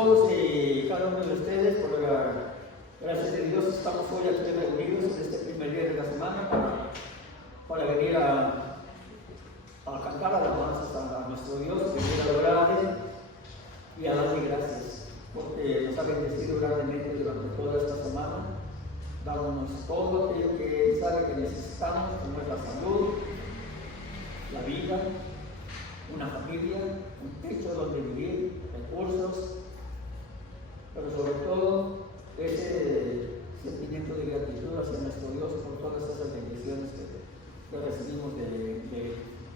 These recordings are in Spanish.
todos y cada uno de ustedes. Por la gracia de Dios estamos hoy aquí reunidos en este primer día de la semana para venir a cantar alabanzas a nuestro Dios, venir a adorarle y a darle gracias, porque nos ha bendecido grandemente durante toda esta semana, dándonos todo aquello que sabe que necesitamos, como es la salud, la vida, una familia, un techo donde vivir, recursos, pero sobre todo ese sentimiento de gratitud hacia nuestro Dios por todas esas bendiciones que recibimos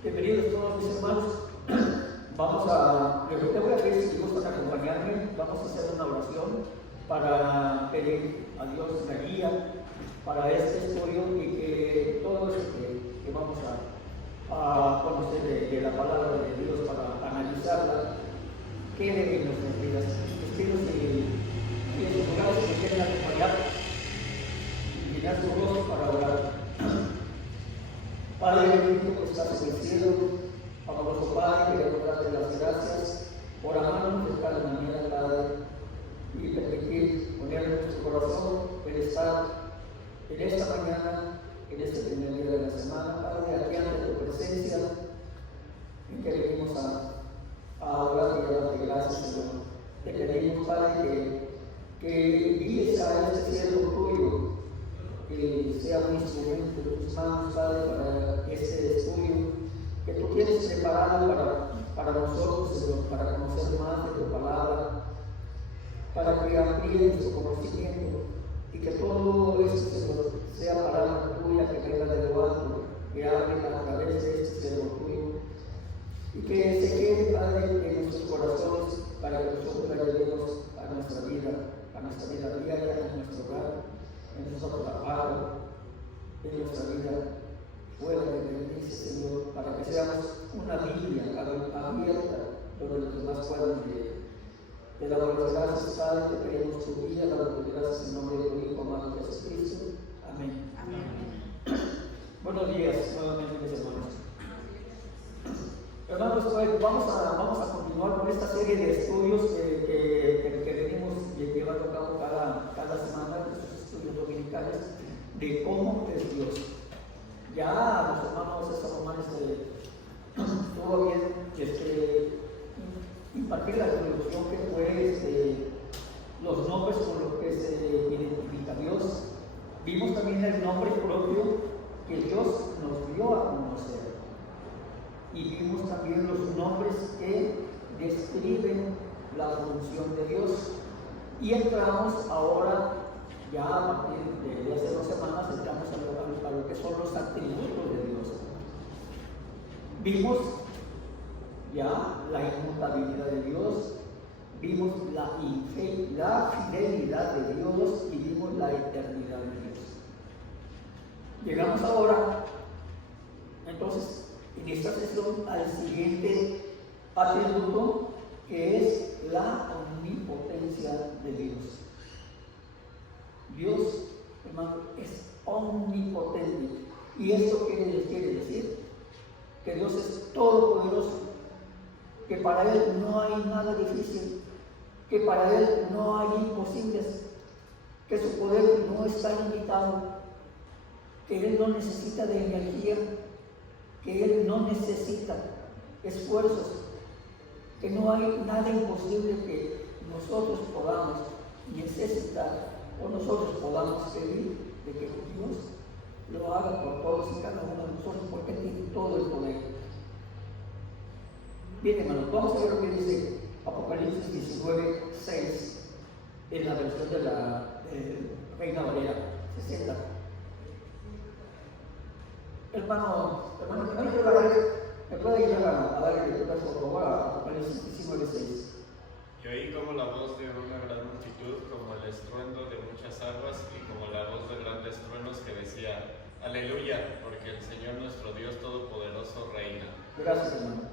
bienvenidos todos mis hermanos. Te voy a pedir si gustan acompañarme, vamos a hacer una oración para pedir a Dios una guía para este estudio y que todo eso que vamos a conocer de la palabra de Dios para analizarla quede en nuestras vidas. Les pido si en sus lugares me quieren acompañar y llenar su rostro para orar. Padre bendito que estás en el cielo, amoroso Padre, queremos darte las gracias por amarnos de cada manera, Padre, y permitir poner en nuestro corazón el estar en esta mañana, en este primer día de la semana, Padre, aquí ante tu presencia, en que venimos a adorar y a darte gracias, Señor. Te pedimos, Padre, que guíes a este siervo tuyo, que sea un instrumento de tus manos, Padre, para este estudio que tú tienes preparado para nosotros, Señor, para conocer más de tu palabra, para que amplíe nuestro conocimiento y que todo esto, Señor, sea palabra tuya que venga de lo alto, que hable a través de este siervo tuyo y que se quede, Padre, en nuestros corazones para que nosotros la llevemos a nuestra vida diaria, en nuestro hogar, en nuestro trabajo, en nuestra vida fuera de bendice, Señor, para que seamos una Biblia abierta donde los demás puedan leer. Te damos las gracias, Padre, te pedimos tu guía, damos gracias en nombre de tu Hijo amado Jesucristo. Amén. Amén. Buenos días nuevamente, mis hermanos. Hermanos, pues, vamos a continuar con esta serie de estudios que venimos llevando a cabo cada semana, estos estudios dominicales de cómo es Dios. Ya los hermanos esta semana estuvo bien impartir la introducción que fue los nombres con los que se identifica a Dios. Vimos también el nombre propio que Dios nos dio a conocer. Y vimos también los nombres que describen la función de Dios. Y entramos ahora, ya a partir de hace 2 semanas, entramos a lo que son los atributos de Dios. Vimos ya la inmutabilidad de Dios, vimos la fidelidad de Dios y vimos la eternidad de Dios. Llegamos ahora, entonces, en esta sesión al siguiente atributo, que es la omnipotencia de Dios. Dios, hermano, es omnipotente. ¿Y esto qué quiere decir? Que Dios es todopoderoso, que para Él no hay nada difícil, que para Él no hay imposibles, que su poder no está limitado, que Él no necesita de energía, que Él no necesita esfuerzos, que no hay nada imposible que nosotros podamos necesitar o nosotros podamos pedir de que Dios lo haga por todos y cada uno de nosotros, porque tiene todo el poder. Bien, hermanos, vamos a ver lo que dice Apocalipsis 19:6 en la versión de la Reina Valera 60. Hermano, ¿me puede ir a dar lectura, por favor, a Apocalipsis 19:6? Y oí como la voz de una gran multitud, como el estruendo de muchas aguas, y como la voz de grandes truenos que decía: Aleluya, porque el Señor nuestro Dios Todopoderoso reina. Gracias, hermano.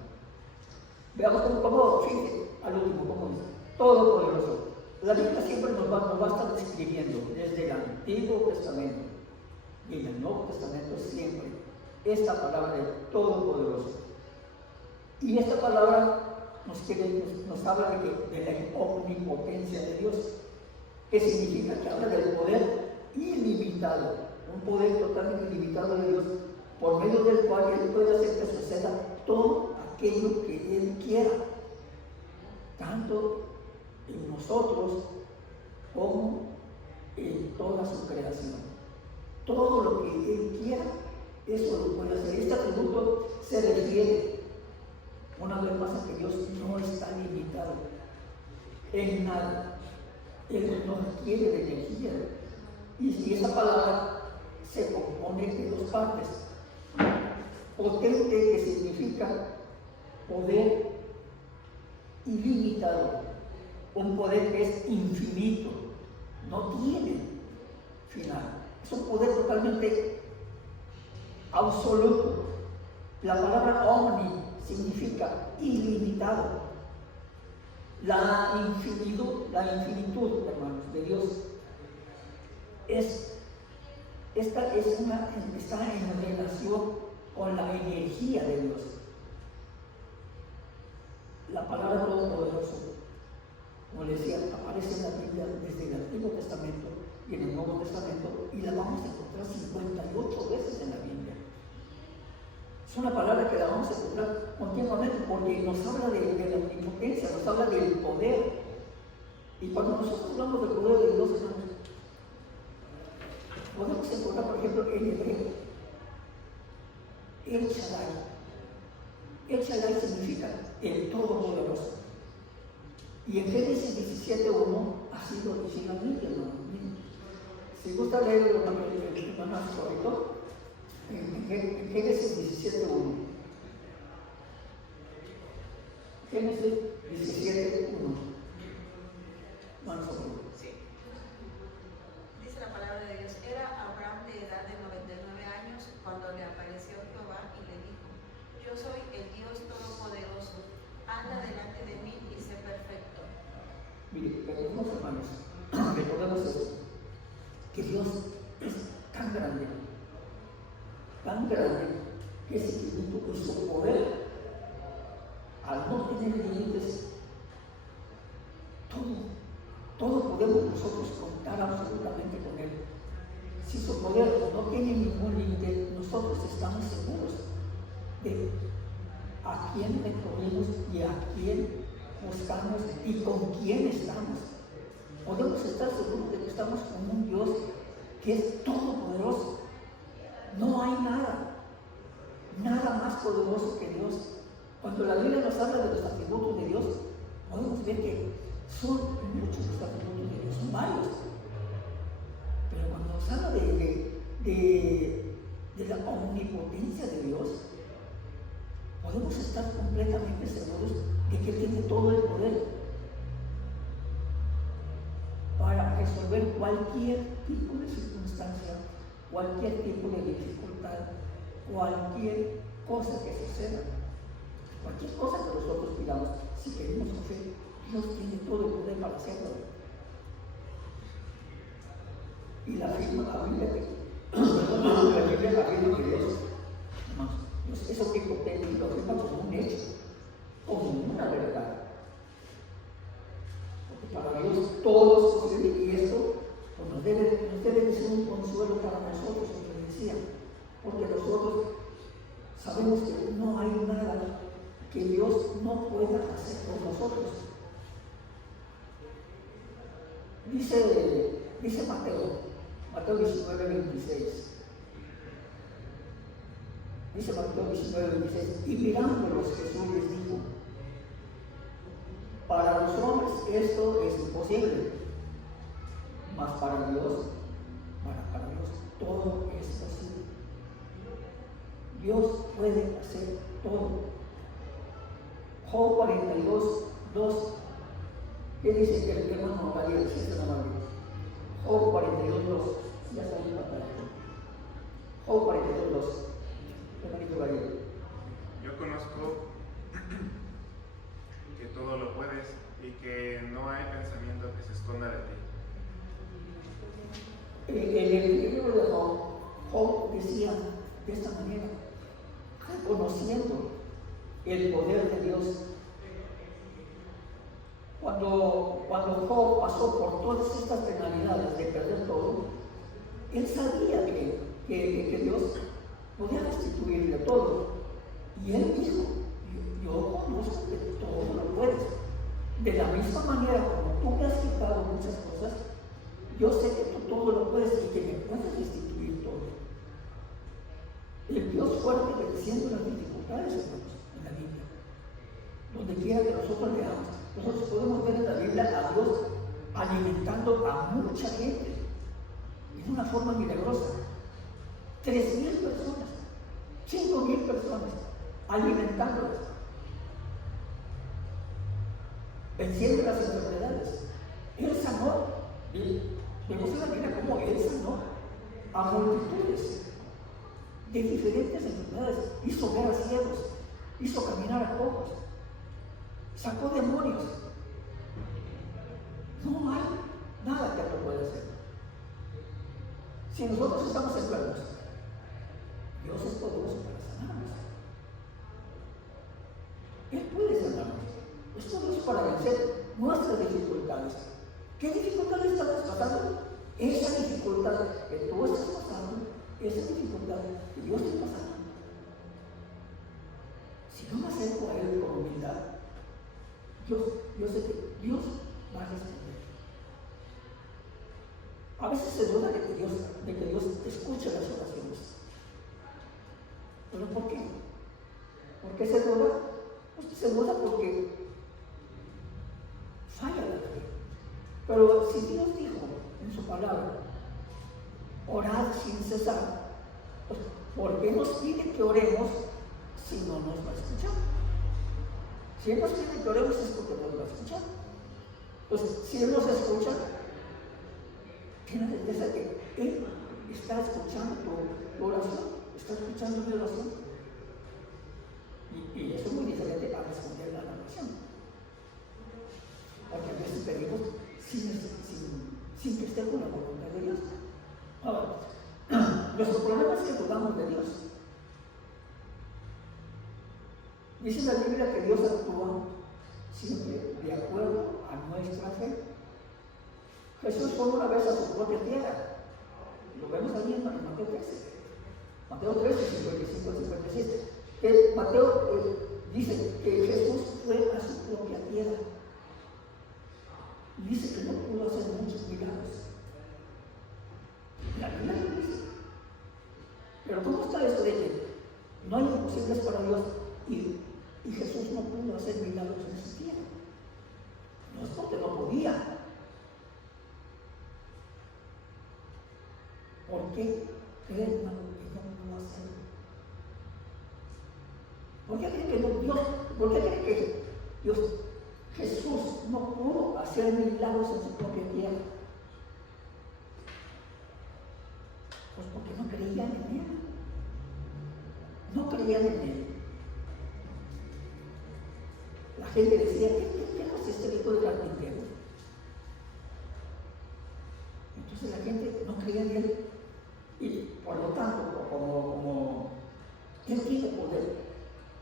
Veamos cómo fíjense al último, cómo dice: Todopoderoso. La Biblia siempre nos va a estar describiendo desde el Antiguo Testamento y en el Nuevo Testamento siempre esta palabra de todopoderoso. Y esta palabra nos habla de la omnipotencia de Dios, que significa que habla del poder ilimitado, un poder totalmente ilimitado de Dios, por medio del cual Él puede hacer que suceda todo aquello que Él quiera, tanto en nosotros como en toda su creación. Todo lo que Él quiera, eso lo puede hacer. Este atributo se refiere una vez más a que Dios no está limitado en nada. Él no requiere de energía. Y esa palabra se compone de dos partes. Potente, que significa poder ilimitado, un poder que es infinito, no tiene final, es un poder totalmente absoluto. La palabra omni significa ilimitado, la infinitud, hermanos, de Dios está en relación con la energía de Dios. La palabra todopoderoso, como les decía, aparece en la Biblia desde el Antiguo Testamento y en el Nuevo Testamento, y la vamos a encontrar 58 veces en la Biblia. Es una palabra que la vamos a encontrar continuamente porque nos habla de la omnipotencia, nos habla del poder. Y cuando nosotros hablamos del poder de Dios, podemos encontrar, por ejemplo, en hebreo, El Shaddai. El Shaddai significa el Todopoderoso. Y en Génesis 17:1 así lo dice la Biblia, hermano. Si gusta leer lo más correcto, en Génesis 17:1. Génesis 17:1. Vamos a ver. Sí. Dice la palabra de Dios: era Abraham de edad de 99 años cuando le apareció Jehová y le dijo: yo soy el Dios Todopoderoso, anda delante de mí y sé perfecto. Mire, hermanos, recordemos esto, que Dios es tan grande, que ese espíritu y su poder, al no tener límites, todo podemos nosotros contar absolutamente con Él. Si su poder no tiene ningún límite, nosotros estamos seguros de a quién recurrimos y a quién buscamos y con quién estamos. Podemos estar seguros de que estamos con un Dios que es todopoderoso. No hay nada más poderoso que Dios. Cuando la Biblia nos habla de los atributos de Dios, podemos ver que son muchos los atributos de Dios, son varios. Pero cuando nos habla de la omnipotencia de Dios, podemos estar completamente seguros de que tiene todo el poder para resolver cualquier tipo de circunstancia, cualquier tipo de dificultad, cualquier cosa que suceda, cualquier cosa que nosotros pidamos. Si queremos fe, Dios tiene todo el poder para hacerlo. Y la Biblia afirma que Dios, eso que lo afirma como un hecho, como una verdad. Porque para Dios todo es posible, y esto pues, nos debe de ser un consuelo para nosotros, como les decía, porque nosotros sabemos que no hay nada que Dios no pueda hacer por nosotros. Dice Mateo 19:26. Dice Mateo 19:26, y mirándolos Jesús les dijo: para los hombres esto es imposible, mas para Dios todo es posible. Dios puede hacer todo. Job 42:2. ¿Qué dice que el hermano Gabriel? Job 42:2. Ya está en la pantalla. Job 42:2. Yo conozco que todo lo puedes y que no hay pensamiento que se esconda de ti. En el libro de Job decía de esta manera, reconociendo el poder de Dios, Cuando Job pasó por todas estas penalidades de perder todo, él sabía que Dios podía restituirle todo. Y él dijo, yo conozco que todo lo puedes. De la misma manera como tú me has quitado muchas cosas, yo sé que tú todo lo puedes y que me puedes restituir todo. El Dios fuerte venciendo las dificultades, hermanos, en la Biblia. Donde quiera que nosotros leamos, nosotros podemos ver en la Biblia a Dios alimentando a mucha gente de una forma milagrosa. 3,000 personas, 5,000 personas, alimentándolas, venciendo las enfermedades. Él sanó, vemos en la Biblia cómo Él sanó a multitudes de diferentes enfermedades, hizo ver a ciegos, hizo caminar a cojos, sacó demonios. No hay nada que no pueda hacer. Si nosotros estamos enfermos, Dios es poderoso para sanarnos. Él puede sanarnos. Es poderoso para vencer nuestras dificultades. ¿Qué dificultades estamos pasando? Esa dificultad que tú estás pasando, esa dificultad que yo estoy pasando. Si yo me acerco a Él con humildad, yo sé que Dios va a responder. A veces se duda de que Dios escuche las oraciones. ¿Pero por qué? ¿Por qué se duda? Pues se duda porque falla la fe. Pero si Dios dijo en su palabra, orad sin cesar, pues ¿por qué nos pide que oremos si no nos va a escuchar? Si Él nos pide que oremos es porque nos va a escuchar. Pues si Él nos escucha, tiene la certeza que Él está escuchando tu oración, está escuchando mi oración. Y eso es muy diferente a responder a la oración. Porque a veces pedimos sin que esté con la voluntad de Dios. Ahora, nuestro problema es que dudamos de Dios. Dice la Biblia que Dios actúa siempre de acuerdo a nuestra fe. Jesús fue una vez a su propia tierra. Lo vemos ahí en Mateo 13. Mateo 13, 55 y 57. Mateo dice que Jesús fue a su propia tierra. Y dice que no pudo hacer muchos milagros. La Biblia lo dice. Pero ¿cómo está esto de que no hay imposibles para Dios y Jesús no pudo hacer milagros en su tierra? No es porque no podía. ¿Por qué creen, hermano, que no pudo hacerlo? ¿Por qué creen que Jesús no pudo hacer milagros en su propia tierra? Pues porque no creían en Él. No creían en Él. La gente decía, ¿qué hace este hijo de carpintero? Entonces la gente no creía en Él. Y por lo tanto, como Él tiene poder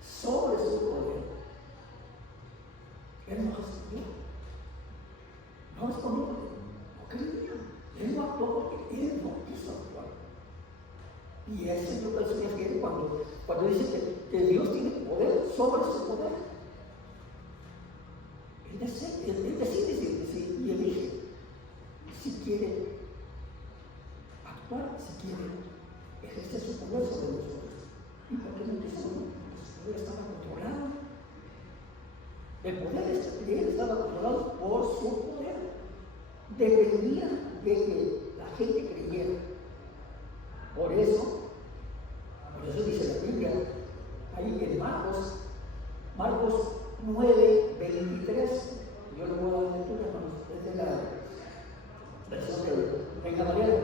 sobre su poder, Él no respondió. No respondió porque no creía. Él no actuó porque Él no quiso actuar. Y eso es lo que se refiere cuando dice que Dios tiene poder sobre su poder. Él decide y elige si quiere actuar, si quiere ejercer su poder sobre nosotros. ¿Y por qué no quiso? Porque su poder estaba controlado. El poder de Él estaba controlado por su poder. Dependía de que la gente creyera. Por eso dice la Biblia, ahí en Marcos 9, 23, yo le voy a dar lectura, es de la versión de Reina Valera.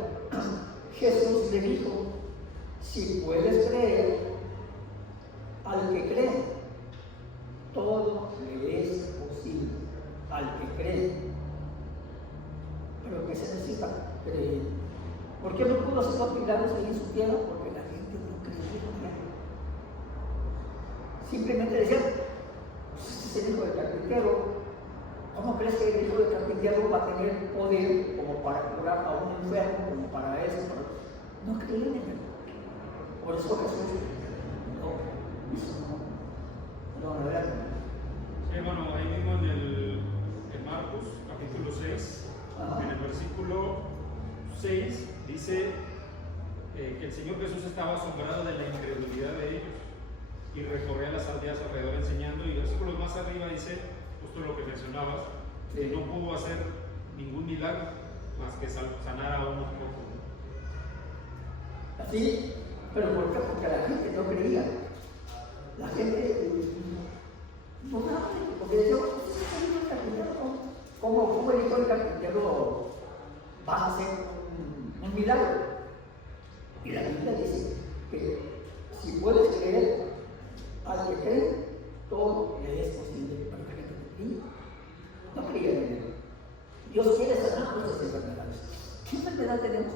Jesús le dijo, si puedes creer, al que cree, todo le es posible, al que cree. Pero ¿qué se necesita? Creer. ¿Por qué no pudo hacer los milagros ahí en su tierra? Porque la gente no creía. Simplemente decían, pues este es el hijo del carpintero, ¿Cómo crees que el hijo del carpintero va a tener poder como para curar a un enfermo, como para eso? No creían en él. Por eso Jesús no, la verdad. Sí, hermano, ahí mismo en Marcos, capítulo 6, en el versículo 6, dice que el Señor Jesús estaba asombrado de la incredulidad de ellos y recorría las aldeas alrededor enseñando, y versículos más arriba dice, justo lo que mencionabas, que no pudo hacer ningún milagro más que sanar a unos pocos. Así, pero ¿por qué? Porque la gente no creía. La gente no sabe, porque decía, ¿cómo el hijo del carpintero va a hacer un milagro? Y la Biblia dice que si puedes creer, al que cree, todo le es posible para que cree. No creían en él. Dios quiere sanar nuestras enfermedades. ¿Qué enfermedad tenemos?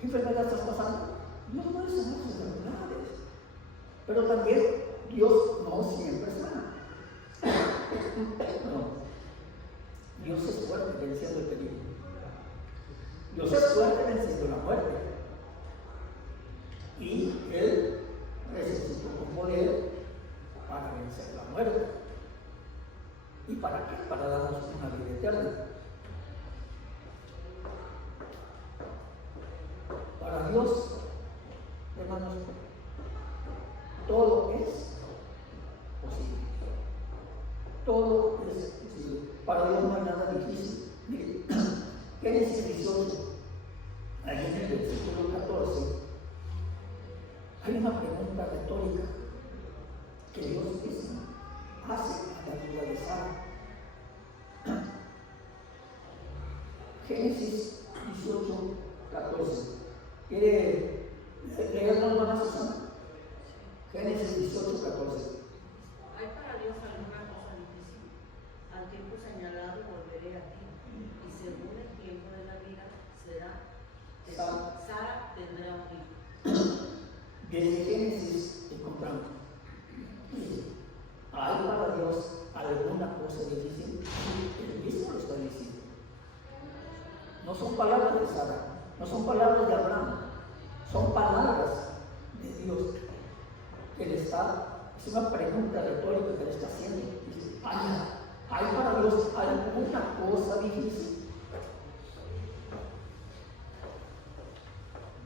¿Qué enfermedad estás pasando? Dios puede sanar tus enfermedades. Pero también Dios no siempre sana. No. Dios es fuerte venciendo el peligro. Dios es fuerte venciendo la muerte. Y Él resucitó con poder para vencer la muerte. ¿Y para qué? Para darnos una vida eterna. Para Dios, hermanos, todo es posible. Todo es posible. Para Dios no hay nada difícil. Mire, Génesis 18, ahí en el versículo 14, hay una pregunta retórica que Dios mismo hace a la duda de Sara. Génesis 18, 14. ¿Quiere leerlo, hermana Susana? Génesis 18, 14. ¿Hay para Dios alguna cosa difícil? Al tiempo señalado volveré a ti, y según el tiempo de la vida Sara tendrá un hijo. Desde Génesis encontramos. ¿Hay para Dios alguna cosa difícil? Él mismo lo está diciendo. No son palabras de Sara, no son palabras de Abraham, son palabras de Dios que le está, es una pregunta retórica que le está haciendo. Dice, ¿hay para Dios alguna cosa difícil?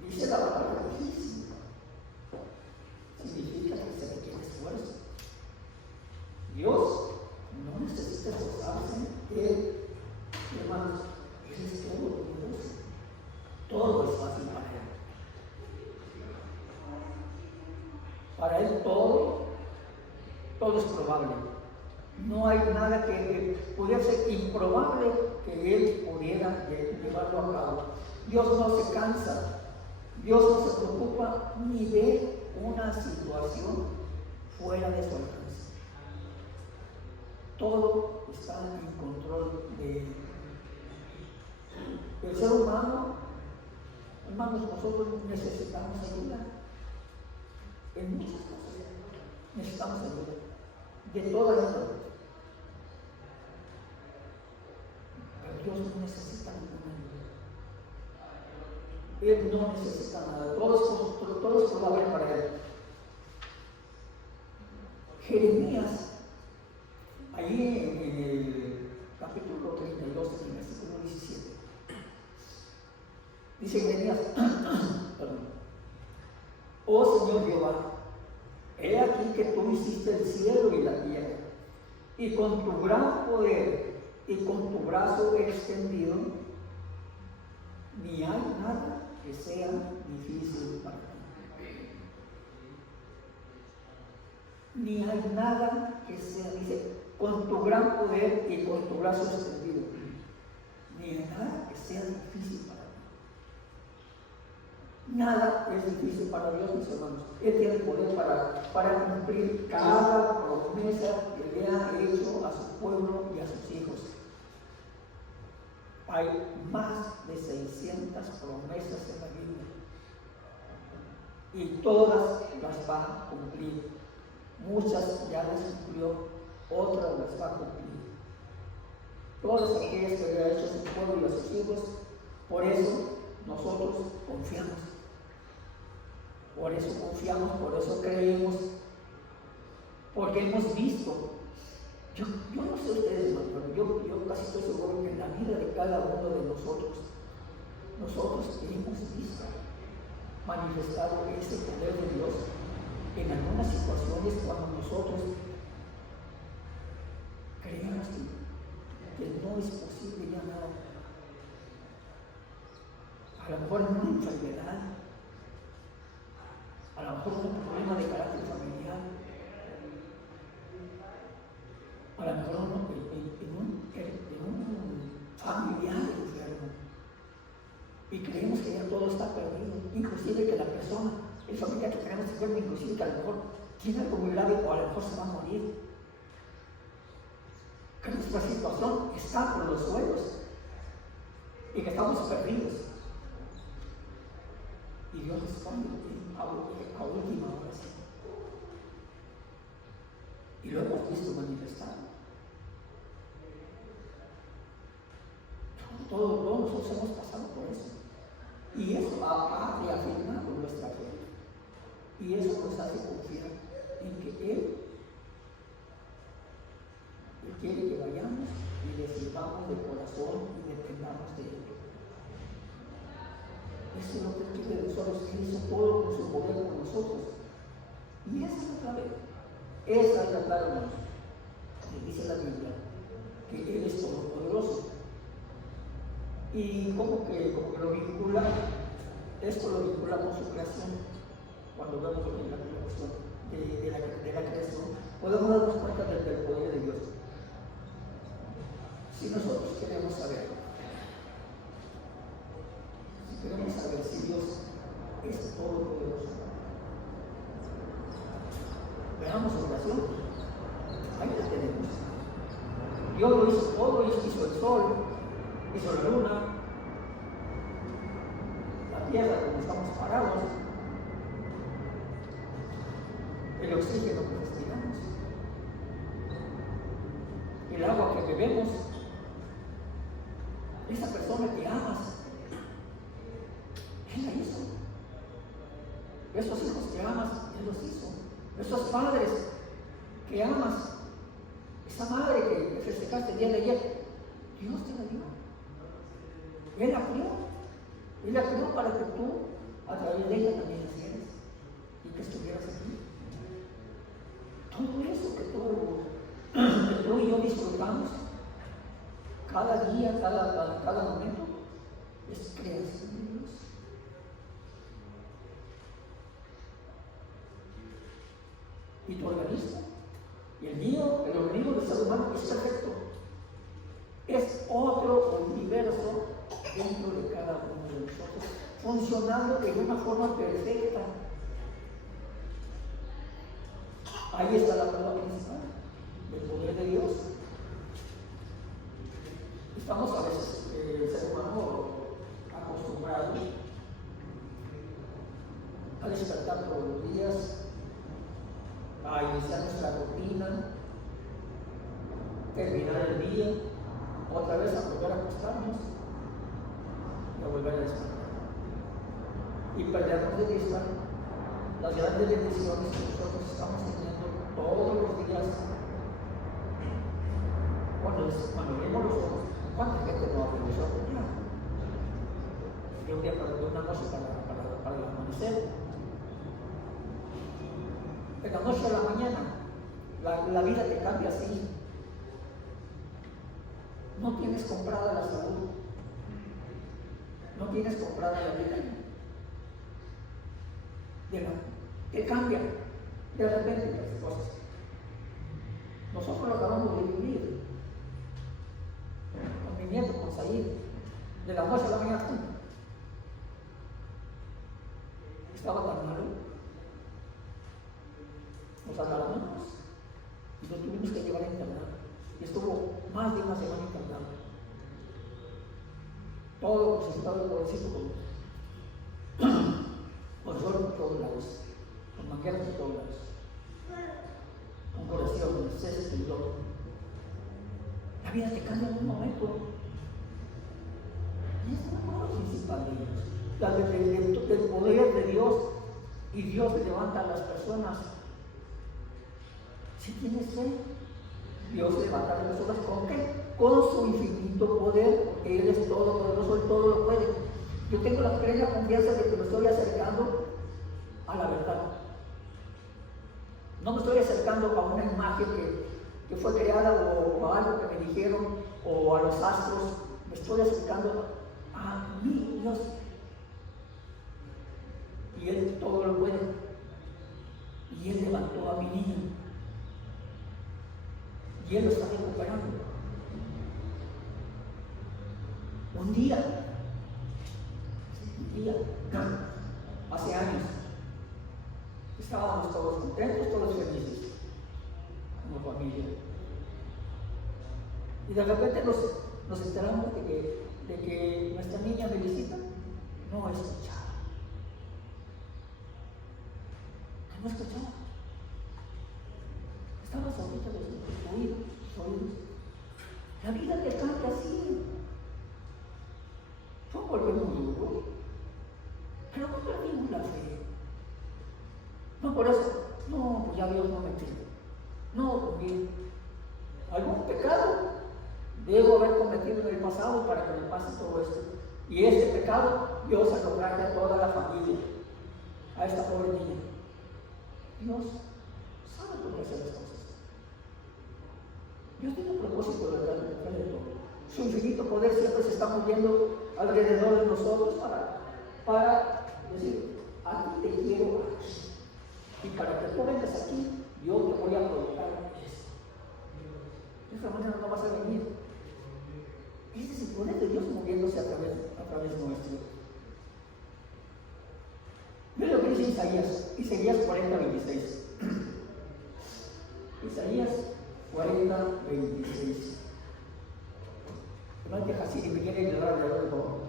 Dice la palabra difícil. Significa que se requiere esfuerzo. Dios no necesita esforzarse. Él, hermanos, Él es todopoderoso. Todo es fácil para Él. Para Él todo es probable. No hay nada que pudiera ser improbable que Él pudiera llevarlo a cabo. Dios no se cansa. Dios no se preocupa ni ve una situación fuera de su alcance. Todo está en control de Él. El ser humano, hermanos, nosotros necesitamos ayuda. En muchas cosas necesitamos ayuda. De toda la vida. Pero Dios no necesita ninguna ayuda. Él no necesita nada. Todo es probable para Él. Jeremías, ahí en el capítulo 32, en el versículo 17, dice Jeremías, perdón, oh Señor Jehová, he aquí que tú hiciste el cielo y la tierra, y con tu gran poder y con tu brazo extendido, ni hay nada que sea difícil para ti. Ni hay nada que sea, dice, con tu gran poder y con tu brazo extendido. Ni hay nada que sea difícil para ti. Nada es difícil para Dios, mis hermanos. Él tiene el poder para cumplir cada promesa que le ha hecho a su pueblo y a sus hijos. Hay más de 600 promesas en la Biblia y todas las va a cumplir. Muchas ya las cumplió, otras las va a cumplir. todas aquellas que había hecho a su pueblo y a sus hijos. Por eso nosotros confiamos. Por eso confiamos, por eso creemos, porque hemos visto. Yo no sé ustedes, pero yo casi estoy seguro que en la vida de cada uno de nosotros hemos visto manifestado ese poder de Dios en algunas situaciones cuando nosotros creemos que no es posible ya nada. A lo mejor en una enfermedad, a lo mejor en un problema de carácter familiar, a lo mejor en un familiar enfermo. Y creemos que ya todo está perdido, inclusive que la persona, el familiar que tenemos enfermo, inclusive que a lo mejor tiene algo muy grave o a lo mejor se va a morir. Que nuestra situación está por los suelos y que estamos perdidos. Y Dios responde a última hora. Y lo hemos visto manifestado. Todos nosotros hemos pasado por eso. Y eso ha reafirmado nuestra fe. Y eso nos hace confiar en que Él quiere que vayamos y le sirvamos de corazón y dependamos de Él. Eso es lo que Él quiere de nosotros. Él hizo todo con su poder por nosotros. Y esa es la clave. Esa es la clave, hermanos. Que dice la Biblia que Él es todopoderoso. Y como que lo vincula, esto lo vincula con su creación. Cuando vemos en la cuestión de la creación, podemos darnos cuenta del poder de Dios. Si nosotros queremos saber si Dios es todopoderoso, veamos su creación. Ahí la tenemos. Dios lo hizo todo, hizo el sol, hizo la luna, la tierra como estamos parados, el oxígeno que respiramos, el agua que bebemos, esa persona que amas, Él la hizo. Esos hijos que amas, Él los hizo. Esos padres que amas, esa madre que festejaste el día de ayer, Dios te la dio. Él la crió. Él la crió para que tú, a través de ella, también nacieras y que estuvieras aquí. Todo eso que tú y yo disfrutamos, cada día, cada momento, es creación de Dios. Y tu organismo, y el mío, el organismo del ser humano es perfecto. Es otro universo dentro de cada uno de nosotros, funcionando de una forma perfecta. Ahí está la prueba principal del poder de Dios. Estamos a veces, el ser humano, acostumbrados a despertar todos los días, a iniciar nuestra rutina, terminar el día, otra vez a volver a acostarnos y a volver a despertar. Y perdernos de vista las grandes bendiciones que nosotros estamos teniendo todos los días. Cuando abrimos los ojos, ¿cuánta gente no abre los ojos? De un día para una noche para el amanecer. De la noche a la mañana, la vida te cambia así. No tienes comprada la salud, no tienes comprada la vida. Te cambia de repente las cosas. Nosotros lo acabamos de vivir con mi nieto, con Said, de la noche a la mañana. Estaba tan malo. Nos alarmamos y lo tuvimos que llevar a internar. Y estuvo más de una semana internado. Todo necesitado el pobrecito con suelo por todos lados, con mangueras por todos lados, con curaciones, ceses y todo. La vida te cambia en un momento. Y es lo principal de Dios. Del poder de Dios, y Dios levanta a las personas. Si tienes fe, Dios levanta a las personas. ¿Con qué? Con su infinito poder, porque Él es todopoderoso y todo lo puede. Yo tengo la plena confianza de que me estoy acercando a la verdad. No me estoy acercando a una imagen que fue creada o a algo que me dijeron o a los astros. Me estoy acercando a mi Dios. Y Él todo lo puede. Y Él levantó a mi niño. Y Él lo está recuperando. Un día, hace años, estábamos todos contentos, todos felices, como familia. Y de repente nos enteramos de que nuestra niña Melisita no escuchaba. No escuchaba. Estaba solita de sus oídos. La vida te cambia así. Fue un golpe muy duro, pero no perdimos la fe. No por eso, no, pues ya Dios no me quiere. No, porque algún pecado debo haber cometido en el pasado para que me pase todo esto. Y este pecado Dios se lo trae a toda la familia, a esta pobre niña. Dios sabe por qué hacer las cosas. Dios tiene un propósito detrás de todo. Su infinito poder siempre se está moviendo alrededor de nosotros para decir, a ti te quiero aquí. Y para que tú vengas aquí, yo te voy a provocar esto. De esta manera no vas a venir. Ese es el poder de Dios moviéndose a través nuestro. Mira lo que dice Isaías 40:26. Isaías 40:26. No hay que así y me quieren ayudar a leer el favor.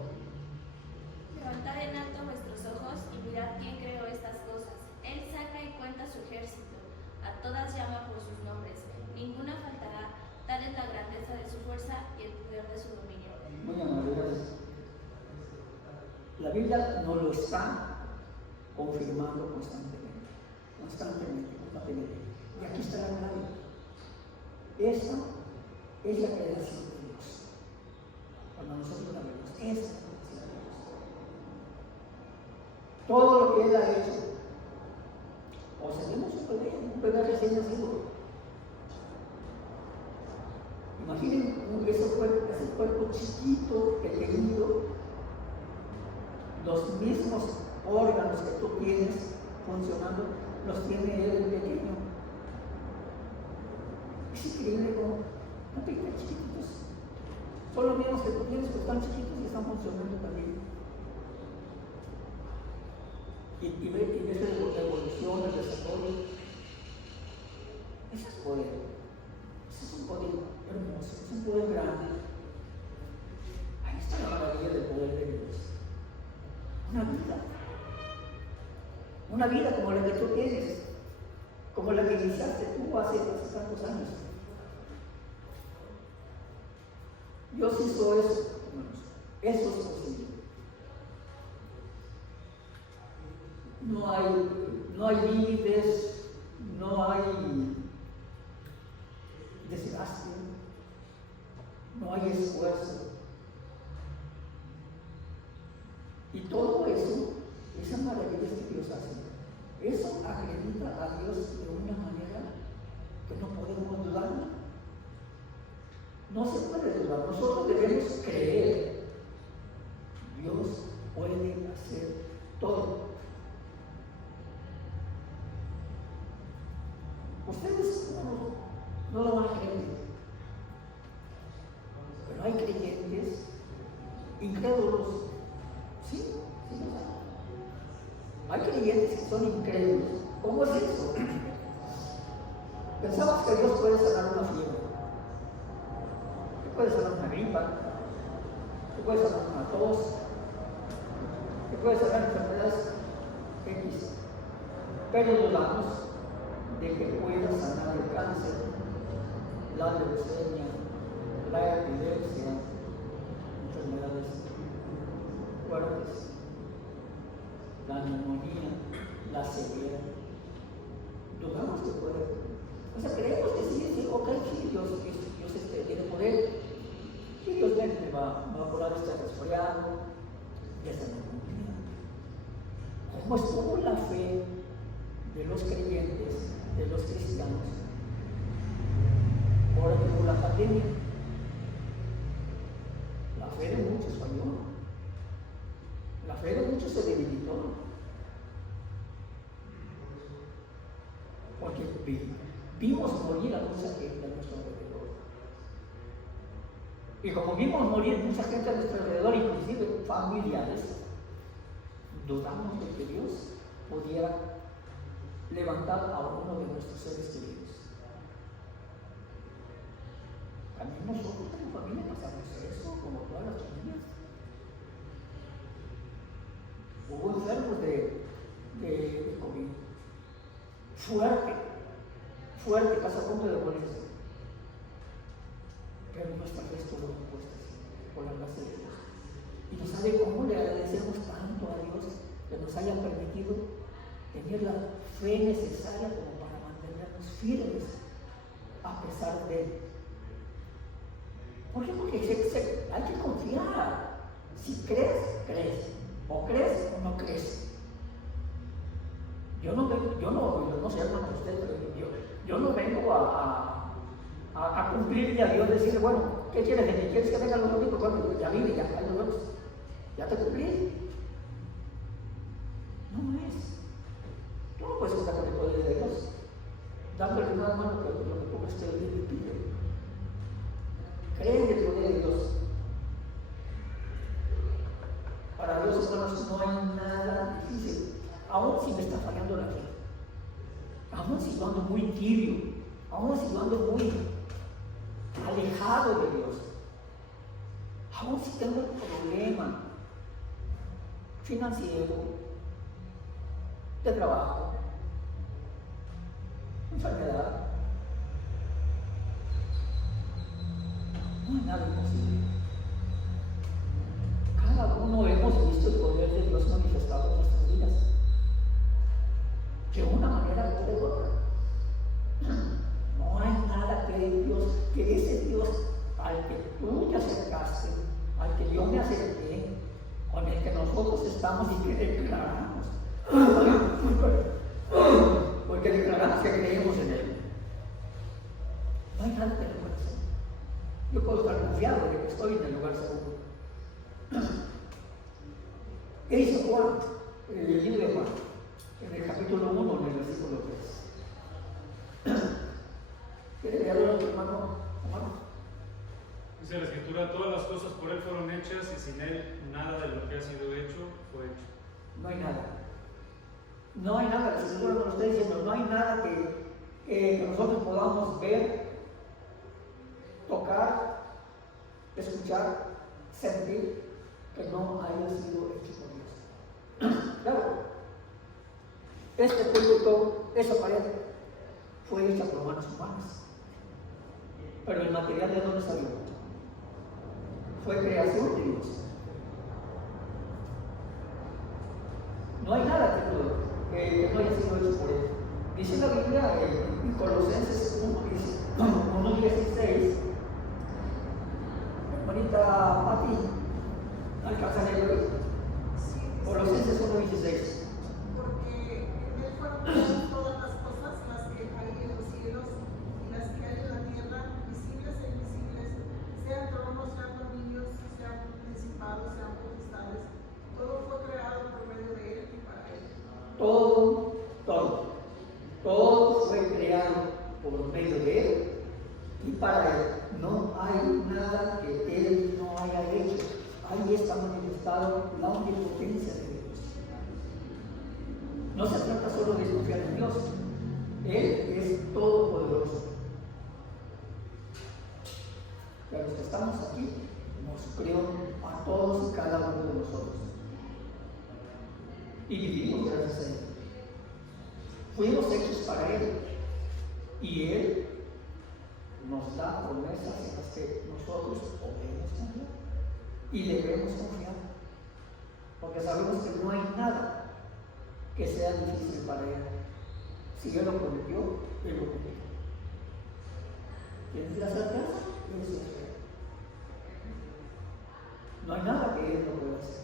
Levantad en alto vuestros ojos y mirad quién creó estas cosas. Él saca y cuenta su ejército, a todas llama por sus nombres. Ninguna faltará, tal es la grandeza de su fuerza y el poder de su dominio. Muy amable, gracias. La Biblia nos lo está confirmando constantemente. Y aquí está la clave. Esta es la creación de Dios. Cuando nosotros la vemos, esta es la creación de Dios. Todo lo que Él ha hecho, observemos un bebé recién nacido. Imaginen ese cuerpo chiquito, pequeñito, los mismos órganos que tú tienes funcionando, los tiene Él en pequeño. Es increíble como tan chiquitos. Son los mismos que tú tienes, pero están chiquitos y están funcionando también. Y ves la evolución, el desarrollo. Ese es poder. Ese es un poder hermoso, es un poder grande. Ahí está la maravilla del poder de Dios. Una vida como la que tú tienes, como la que iniciaste tú hace tantos años. Dios hizo eso, hermanos. Eso es posible. No hay límites, no hay desgaste, no hay esfuerzo. Y todo eso, esas maravillas que Dios hace, eso acredita a Dios de una manera que no podemos dudar. No se puede dudar, nosotros debemos creer. Dios puede hacer todo. Ustedes no lo van a creer, pero hay creyentes incrédulos. Sí. Hay creyentes que son incrédulos. ¿Cómo es eso? Pensamos que Dios puede sanar una fiebre, que puede sanar una gripa, que puede sanar una tos, que puede sanar enfermedades X, pero dudamos de que pueda sanar el cáncer, la leucemia, la epilepsia, enfermedades fuertes, la neumonía, la ceguera. Dudamos que puede. O sea, creemos que sí, ok, sí, Dios tiene poder. Sí, Dios me va a curar este resfriado, esta neumonía. ¿Cómo estuvo la fe de los creyentes, de los cristianos, ahora que hubo la pandemia? La fe de muchos falló, la fe de muchos se debilitó, porque vimos morir a mucha gente a nuestro alrededor. Y como vimos morir mucha gente a nuestro alrededor, inclusive familiares, dudamos de que Dios pudiera levantar a uno de nuestros seres queridos. También nosotros como familia pasamos eso, como todas las familias. Hubo enfermos de COVID. Fuerte, casi a punto de morirse. Pero nuestra fe estuvo puesta por la gracia de Dios. Y no sabe cómo le agradecemos tanto a Dios que nos haya permitido tener la fe necesaria como para mantenernos firmes a pesar de. ¿Por qué? Porque hay que confiar. Si crees, crees. O crees o no crees. Yo no sé hermano usted, pero yo no vengo a cumplirle a Dios, decirle, bueno, ¿qué quieres de mí? ¿Quieres que venga los domingos? Bueno, ya vine, ya nos vemos. Ya te cumplí. No es. Tú no puedes estar con el poder de Dios, dándole nada más lo que pongas que Dios le pide. Cree en el poder de Dios. Para Dios, hermanos, no hay nada difícil. Aún si me está fallando la fe, aún si yo ando muy tibio, aún si yo ando muy alejado de Dios, aún si tengo un problema financiero, de trabajo, enfermedad, no hay nada imposible. Cada uno hemos visto el poder de Dios manifestado en nuestras vidas, de una manera u de otra. No hay nada que ese Dios al que tú te acercaste, al que yo me acerqué, con el que nosotros estamos y que declaramos, porque declaramos que creemos en Él. No hay nada que lo pueda hacer. Yo puedo estar confiado de que estoy en el lugar seguro. ¿Qué dice Juan? En el libro de Juan, en el capítulo 1, en el versículo 3. ¿Quiere leerlo, hermano? Dice la Escritura: todas las cosas por Él fueron hechas y sin Él nada de lo que ha sido hecho fue hecho. No hay nada. No hay nada, la Escritura nos está diciendo, no hay nada que nosotros podamos ver, tocar, escuchar, sentir, que no haya sido hecho por Dios. Claro, este púlpito, esa pared, fue hecha por manos humanas, pero el material de dónde salió, fue creación de Dios. No hay nada que no haya sido hecho por Él. Dice la Biblia en Colosenses 1:16, hermanita Pati, ¿alcanza a leerlo? Colosenses 1:16. Porque en Él fueron creadas todas las cosas, las que hay en los cielos y las que hay en la tierra, visibles e invisibles, sean tronos, sean dominios, sean principados, sean potestades. Todo fue creado por medio de Él y para Él. Todo fue creado por medio de Él y para Él. No hay nada que Él no haya hecho. Ahí está manifestado la omnipotencia de Dios. No se trata solo de confiar en Dios. Él es todopoderoso. Pero los que estamos aquí nos creó a todos y cada uno de nosotros. Y vivimos gracias a Él. Fuimos hechos para Él. Y Él nos da promesas en las que nos nosotros podemos confiar y debemos confiar, porque sabemos que no hay nada que sea difícil para Él. Si Él lo prometió, Él lo cumplirá. ¿Tienes la certeza? Eso es real. No hay nada que Él no pueda hacer.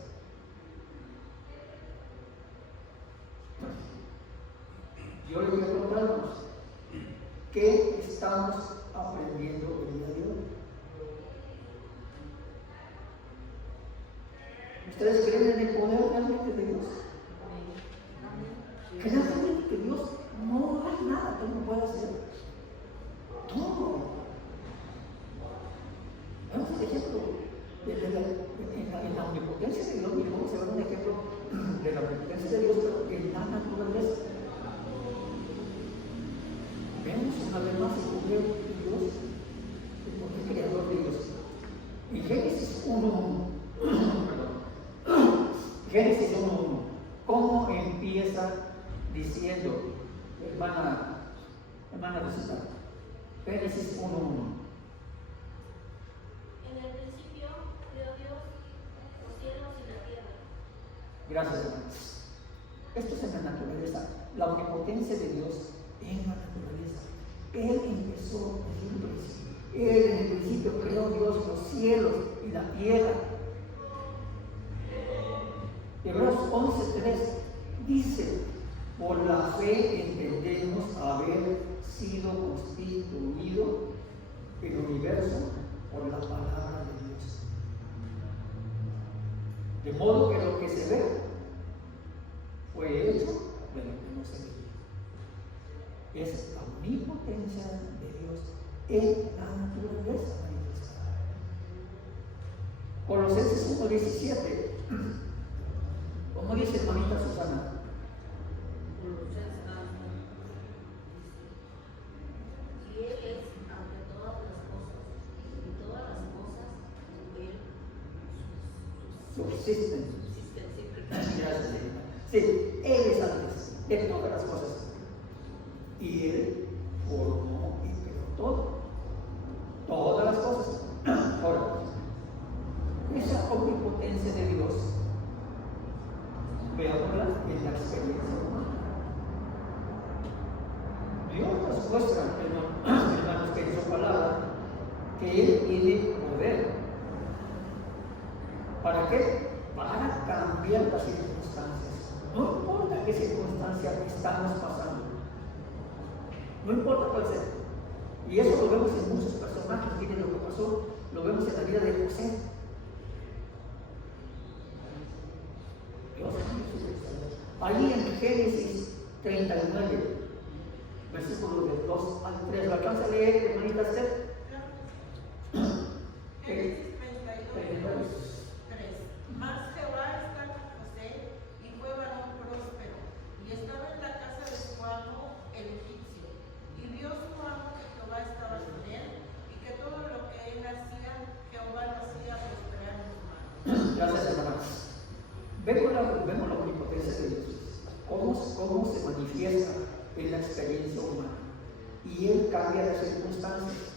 Yo le voy a preguntarnos, ¿qué estamos aprendiendo el día de hoy? ¿Ustedes creen en el poder realmente de Dios? ¿Creen realmente que Dios no hay nada que no pueda hacer? Todo. Vemos el ejemplo en la omnipotencia de Dios, y vamos a ver un ejemplo de la omnipotencia de Dios, pero en la naturaleza. Vemos una vez más el poder de Dios, el poder creador de Dios. En Génesis 1:1, Génesis 1:1, ¿cómo empieza diciendo? Hermana Rosita, Génesis 1:1. En el principio creó Dios los cielos y la tierra. Gracias, hermanos. Esto es en la naturaleza, la omnipotencia de Dios en la naturaleza. Él empezó desde un principio. Él en el principio creó Dios los cielos y la tierra. Hebreos 11:3 dice: por la fe entendemos haber sido constituido el universo por la palabra de Dios. De modo que lo que se ve fue hecho de lo que no se ve. Es la omnipotencia de Dios en la naturaleza manifestada. Colosenses 1:17. ¿Cómo dice hermanita Susana? Y Él es ante todas las cosas, y todas las cosas Él Subsisten. subsisten siempre. Gracias, señora. Sí, Él es antes de todas las cosas. Y Él formó y creó todo. Todas las cosas. Ahora, esa omnipotencia de Dios, veámosla en la experiencia humana. Dios nos muestra, hermanos, que en su palabra, que Él tiene poder. ¿Para qué? Para cambiar las circunstancias. No importa qué circunstancia estamos pasando. No importa cuál sea. Y eso lo vemos en muchos personajes. Miren lo que pasó, lo vemos en la vida de José. Dios cambia su circunstancia. Ahí en Génesis 39, versículos del 2 al 3. ¿Lo alcanza a leer, hermanita Esther? Génesis 32, 3. Mas Jehová está con José, y fue varón próspero, y estaba en la casa de su amo el egipcio. Y vio su amo que Jehová estaba con él, y que todo lo que él hacía, Jehová lo hacía prosperar en su mano. Gracias, hermanos. Vemos la omnipotencia de Dios. Cómo se manifiesta en la experiencia humana. Y Él cambia las circunstancias.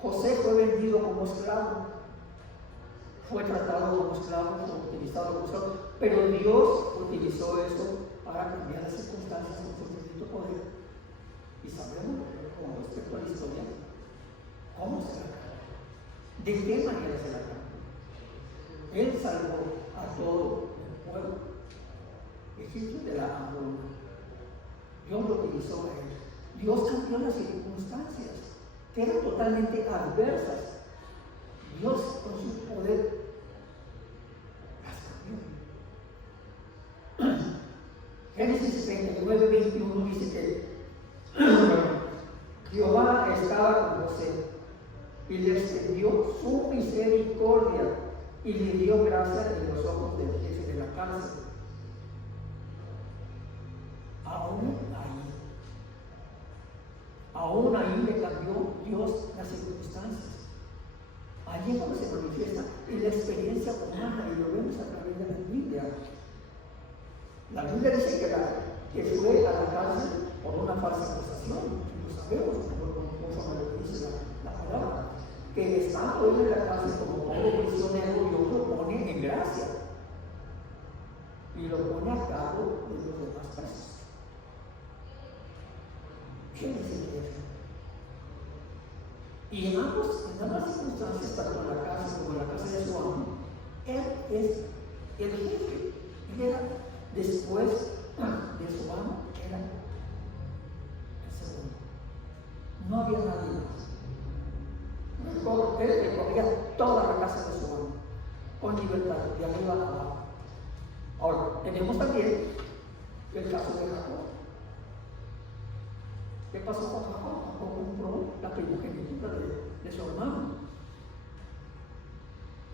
José fue vendido como esclavo. Fue tratado como esclavo, fue utilizado como esclavo. Pero Dios utilizó eso para cambiar las circunstancias con su bendito poder. Y sabemos, con respecto a la historia, cómo se la cambió. ¿De qué manera se la cambió? Él salvó a todo el pueblo egipcio de la hambruna. Dios lo utilizó a él. Dios cambió las circunstancias que eran totalmente adversas. Dios con su poder las cambió. Génesis 39:21 dice que Jehová estaba con José y le extendió su misericordia y le dio gracia en los ojos del jefe de la cárcel. Aún ahí le cambió Dios las circunstancias. Allí es donde se manifiesta en la experiencia humana, y lo vemos a través de la Biblia. La Biblia dice que fue a la cárcel por una falsa acusación. Lo sabemos, conforme a lo que dice la palabra. que estando él en la cárcel como todo prisionero, Dios lo pone en gracia y lo pone a cargo de los demás presos. ¿Qué dice eso? Y en ambas circunstancias, tanto en la cárcel como en la casa de su amo, él es el jefe. Él era, después de su amo, era el segundo. No había nadie más. Él recorría toda la casa de su amo, con libertad, de arriba a abajo. Ahora, tenemos también el caso de Jacob. ¿Qué pasó con Jacob? Jacob compró la primogenitura de su hermano.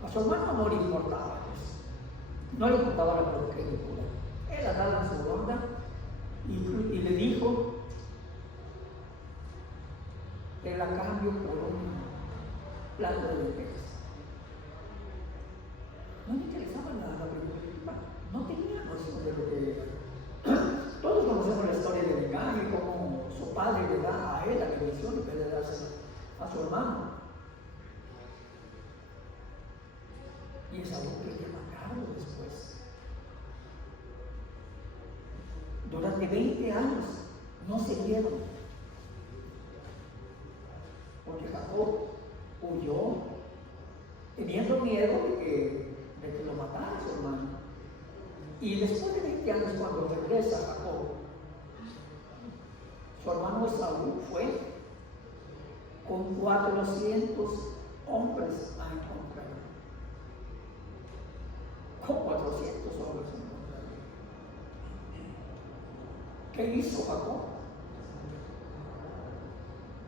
A su hermano no le importaba eso. No le importaba la primogenitura. Él andaba en su onda y le dijo que la cambio por un plato de lentejas. No le interesaba la primogenitura. No tenía noción de lo que era. Todos conocemos la historia de Engaño y cómo su padre le da a él la bendición y que le da a su hermano. Y es algo que quería matarlo después. Durante 20 años no se vieron. Porque Jacob huyó teniendo miedo de que lo matara su hermano. Y después de 20 años, cuando regresa Jacob, su hermano Esaú fue con 400 hombres a encontrarlo. Con 400 hombres a encontrarlo. ¿Qué hizo Jacob?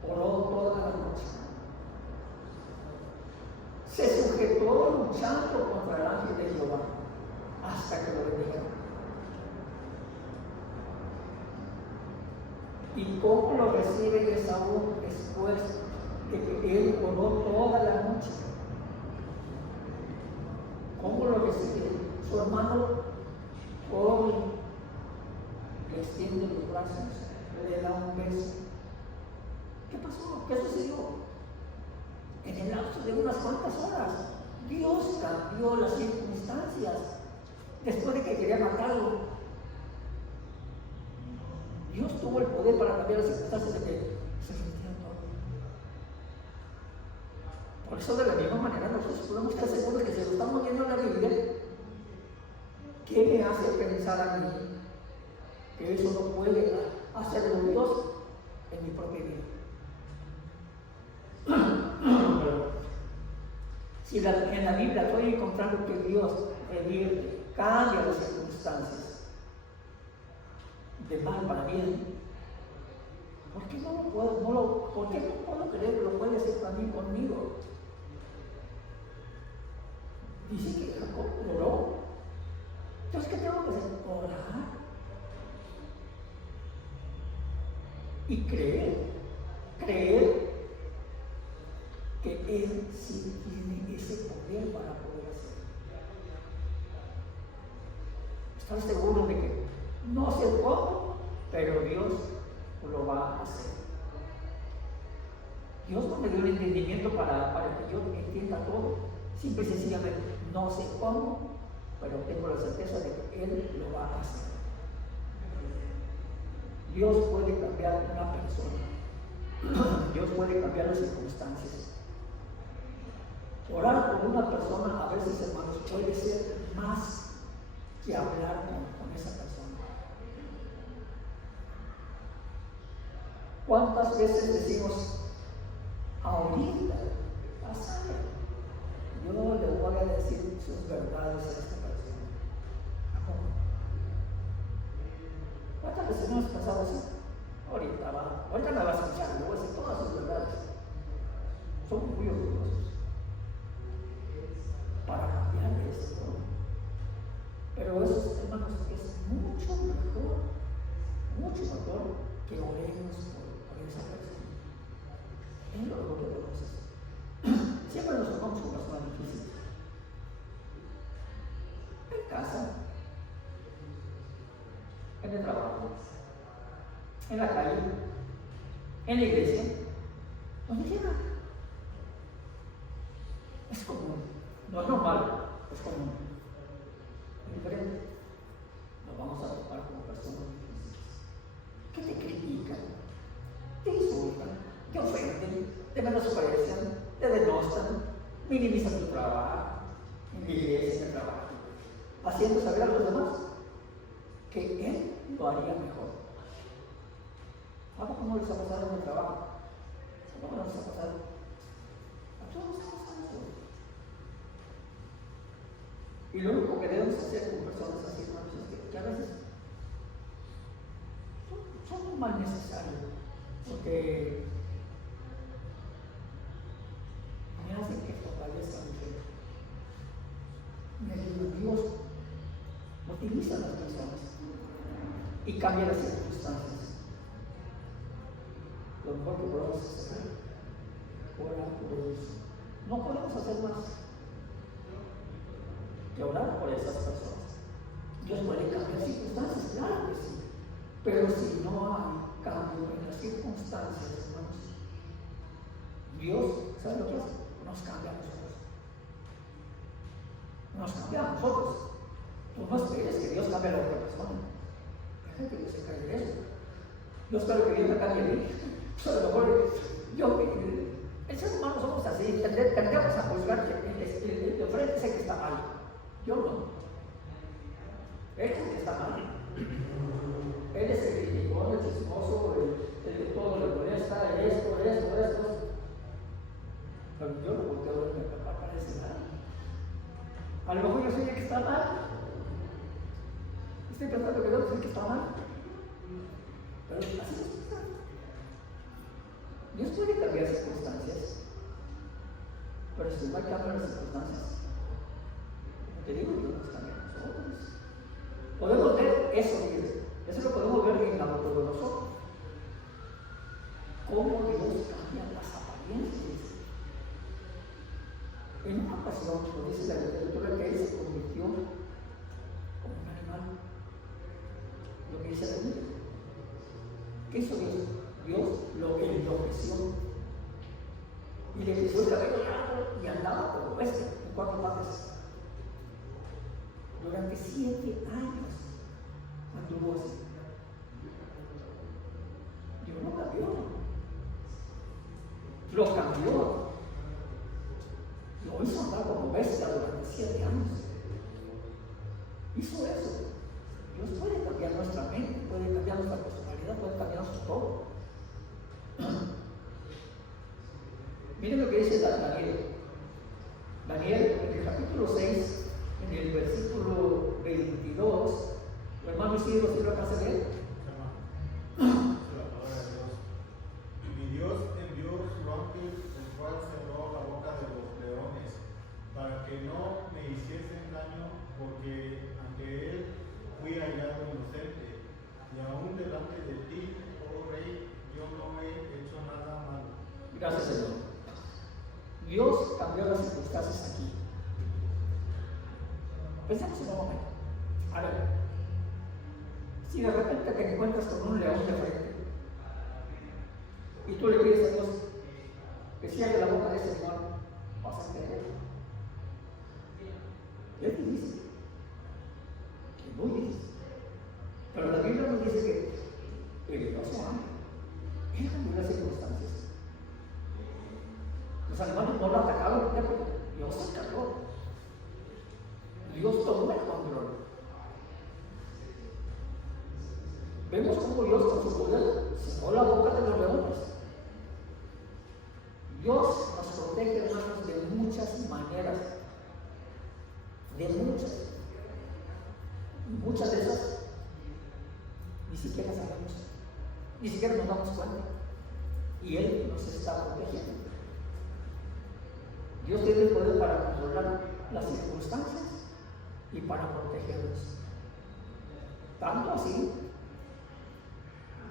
Oró toda la noche. Se sujetó luchando contra el ángel de Jehová hasta que lo bendijeron. ¿Y cómo lo recibe Esaú después de que él oró toda la noche? ¿Cómo lo recibe? Su hermano joven le extiende los brazos, le da un beso. ¿Qué pasó? ¿Qué sucedió? En el lapso de unas cuantas horas, Dios cambió las circunstancias. Después de que quería matarlo, Dios tuvo el poder para cambiar las circunstancias de que se sentía todo. Por eso, de la misma manera, nosotros podemos estar seguros de que si lo estamos viendo en la Biblia, ¿qué me hace pensar a mí que eso no puede hacerlo Dios en mi propia vida? Si en la Biblia estoy encontrando que Dios revierte, cambia las circunstancias de mal para bien, ¿por qué no puedo creer que lo puede hacer también conmigo? Dice que Jacob oró. Entonces, ¿qué tengo que hacer? Orar y creer que Él sí tiene ese poder para poder hacerlo. Estar seguro de que no sé cómo, pero Dios lo va a hacer. Dios no me dio el entendimiento para que yo entienda todo. Simple y sencillamente, no sé cómo, pero tengo la certeza de que Él lo va a hacer. Dios puede cambiar una persona. Dios puede cambiar las circunstancias. Orar por una persona, a veces, hermanos, puede ser más que hablar con esa persona. ¿Cuántas veces decimos, ahorita, pásale, yo le voy a decir sus verdades a esta persona? ¿Cuántas veces hemos pensado así? Ahorita me vas a escuchar, le voy a decir todas sus verdades. Somos muy orgullosos para cambiar esto. Pero eso, hermanos, es mucho mejor que oremos por esa persona. Es lo que debemos hacer. Siempre nos tocamos con personas difíciles. En casa, en el trabajo, en la calle, en la iglesia, donde quiera. No es normal, es común. Es diferente. Nos vamos a topar como personas que te critican, te insultan, te ofenden, te menosprecian, te denostan, minimizan tu trabajo, envidian el trabajo, haciendo saber a los demás que él lo haría mejor. ¿A poco no les ha pasado en el trabajo? ¿Cómo no les ha pasado? A todos nos ha pasado. Y lo único que debemos hacer con personas así, hermanos, es que a veces son un mal necesario, porque me hacen que fortalezca mi fe. Dios utiliza a las personas y cambia las circunstancias. Lo mejor que podemos hacer es orar por ellos. No podemos hacer más que orar por esas personas. Dios puede cambiar circunstancias, claro que sí. Pero si no hay cambio en las circunstancias, hermanos, Dios, ¿sabe lo que hace? Nos cambia a nosotros. Nos cambia a nosotros. Tú no esperes que Dios cambie a la otra persona. Deja que Dios se caiga de eso. Yo espero que Dios me cambie a mí. A lo mejor el ser humano somos así, tendríamos a juzgar que el de frente es el que está mal. Yo no. Él es el que está mal. Él es el criticón, el chismoso, el que todo le molesta, esto. Pero yo no volteo a verme para ese lado. A lo mejor yo soy el que está mal. Estoy pensando que yo soy el que está mal. Pero así es. Dios puede cambiar circunstancias, pero si no hay cambio en las circunstancias, como te digo, Dios nos cambia a nosotros. Podemos ver eso, eso lo podemos ver en Nabucodonosor. Cómo Dios cambia las apariencias. En una ocasión, como dice la literatura, que él se convirtió como un animal. Lo que dice la Biblia. ¿Qué hizo Dios? Dios lo enloqueció y le creció el cabello largo y andaba como en 4 patas. Durante 7 años anduvo así. Dios no cambió, lo cambió, lo hizo andar como bestia durante 7 años. Hizo eso. Dios puede cambiar nuestra mente, puede cambiar nuestra personalidad, puede cambiarnos todo. Miren lo que dice Daniel. Daniel, en el capítulo 6, en el versículo 22, hermano Isidro, ¿sí lo acá se lee? La palabra de Dios. Mi Dios envió su ángel, el cual cerró la boca de los leones, para que no me hiciesen daño, porque ante él fui hallado inocente, y aún delante de ti, oh rey, yo no he hecho nada malo. Gracias, Señor. Dios cambió las circunstancias aquí. Pensemos en un momento. A ver, si de repente te encuentras con un león de frente y tú le pides a Dios que cierre la boca de ese león, vas a entender. Es difícil. Es muy difícil. Pero la Biblia nos dice que el Dios ama. Él cambió las circunstancias. Los animales no lo atacaron, porque Dios se encargó. Dios tomó el control. Vemos cómo Dios con su poder cerró la boca de los leones. Dios nos protege, hermanos, de muchas maneras. De muchas. Y muchas de esas ni siquiera sabemos, ni siquiera nos damos cuenta. Y Él nos está protegiendo. Dios tiene el poder para controlar las circunstancias y para protegernos. Tanto así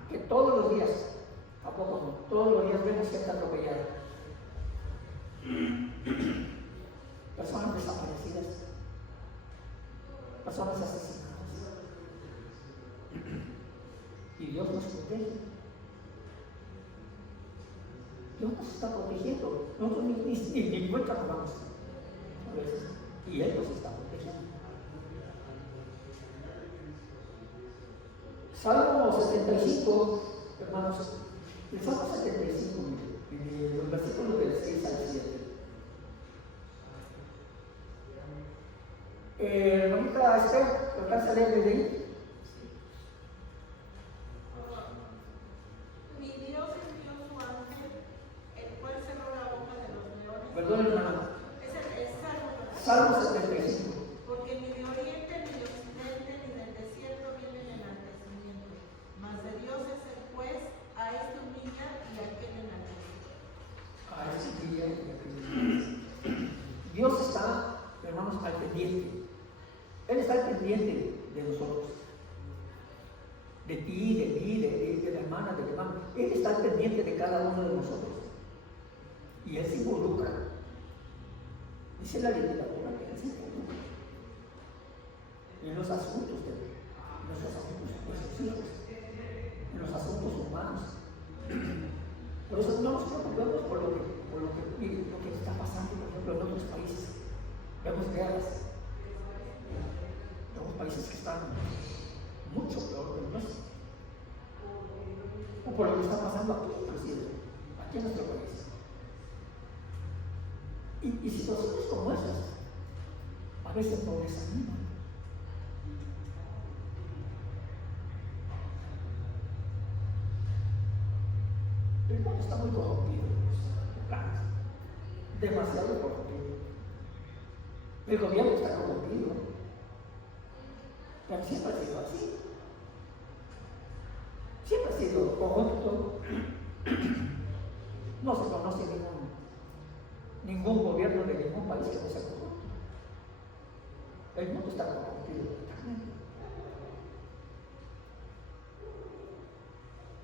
que todos los días, ¿a poco no? Todos los días vemos gente atropellada. Personas desaparecidas. Personas asesinadas. Y Dios nos protege. Dios nos está protegiendo. Nosotros ni cuenta nos damos a veces. protegiendo. Salmo 75, hermanos, el Salmo 75, en los versículos del 6 al 7. Hermanita Esther, ¿alcanza a leer desde ahí? Mi Dios envió su ángel, el cual cerró la boca de los leones. Perdón, hermano. Es Salmo, ¿verdad? Salmo 75. Porque ni de oriente, ni de occidente, ni del desierto viene el enaltecimiento. Mas de Dios es el juez, a este humilla y a aquel enaltece. A ese día y aquel día. Dios está, hermanos, al pendiente. Él está al pendiente de nosotros. De ti, de mí, de la hermana, del hermano. Él está al pendiente de cada uno de nosotros. Y Él se involucra. Dice la literatura que Él se involucra en los asuntos de nuestros hijos, en los asuntos humanos. Por eso no nos preocupemos por lo que está pasando, por ejemplo, en otros países. Vemos guerras. Vemos países que están mucho peor que el nuestro. O por lo que está pasando aquí, inclusive, aquí en nuestro país. Y situaciones como esas, a veces nos desaniman. El mundo está muy corrompido, demasiado corrompido. El gobierno está corrompido, pero siempre ha sido así. Siempre ha sido corrupto. No se conoce ningún gobierno de ningún país que no sea corrupto. El mundo está corrompido totalmente.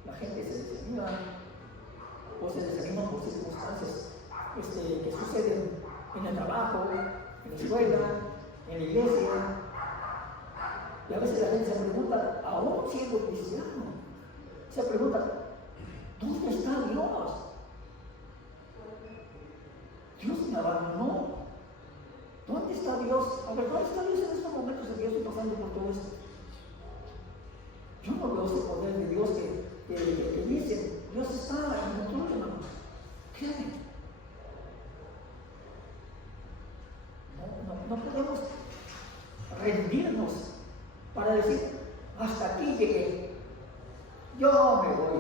La gente se desanima, o se desanima por circunstancias que suceden en el trabajo, en la escuela, en la iglesia. Y a veces la gente se pregunta, aún siendo cristiano, se pregunta, ¿dónde está Dios? Dios me abandonó. ¿Dónde está Dios? A ver, ¿dónde está Dios en estos momentos en que yo estoy pasando por todo esto? Yo no veo ese poder de Dios que dice, Dios está en control, hermano. Créeme. No podemos rendirnos para decir, hasta aquí llegué. Yo me voy.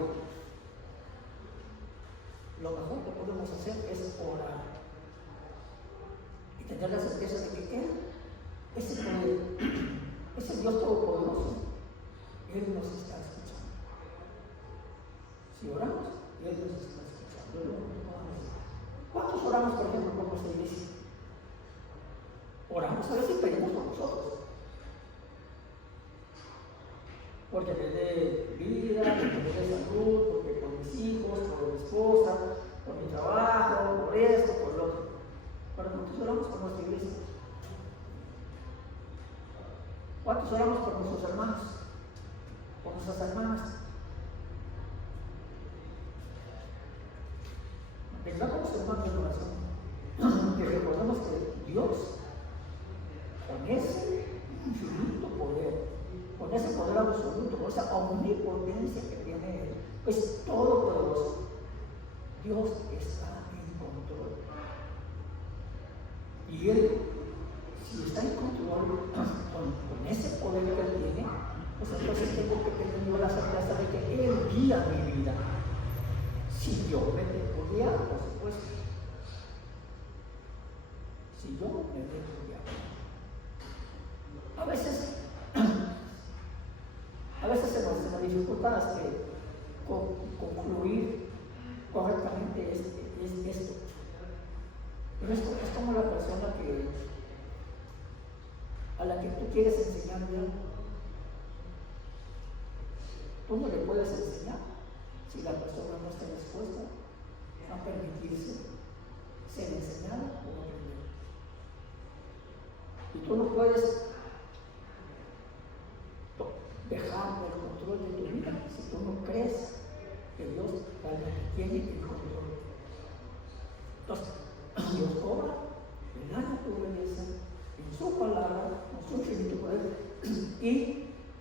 Lo mejor que podemos hacer es orar y tener la certeza de que Él es el poder, es el Dios Todopoderoso. Él nos está escuchando. Si oramos, Él nos está escuchando. ¿Cuántos oramos, por ejemplo, por nuestra iglesia? Oramos a veces y pedimos por nosotros. Porque me dé vida, porque me dé salud, porque por mis hijos, por mi esposa, por mi trabajo, por esto, por lo otro. Pero ¿cuántos oramos por nuestra iglesia? ¿Cuántos oramos por nuestros hermanos? Por nuestras hermanas. Tengamos hermanos de oración. Que recordemos que Dios, con ese infinito poder, con ese poder absoluto, con esa omnipotencia que tiene Él, es todopoderoso. Dios está en control. Y Él, si está en control con ese poder que Él tiene, pues entonces tengo que tener yo la certeza de que Él guía mi vida. Si yo me dejo guiar, por supuesto. Si yo me dejo guiar. A veces se nos dificulta concluir correctamente esto. Pero esto es como la persona a la que tú quieres enseñarle algo. Tú no le puedes enseñar si la persona no está dispuesta a permitirse ser enseñada o aprender. Y tú no puedes dejar el control de tu vida si tú no crees que Dios tiene el control. Entonces, Dios obra en la naturaleza, en su palabra.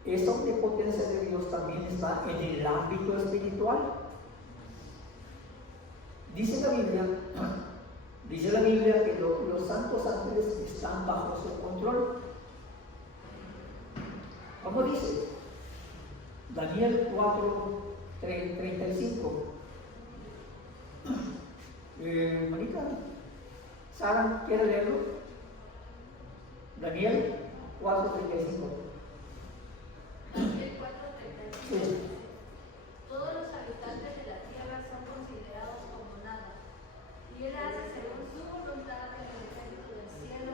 esa omnipotencia de Dios también está en el ámbito espiritual. Dice la Biblia que los santos ángeles están bajo su control. ¿Cómo dice? Daniel 4:35. Mónica, Sara, ¿quiere leerlo? Daniel 4:35. Daniel 4:35. Sí. Todos los habitantes de la tierra son considerados como nada, y Él hace según su voluntad en el ejército del cielo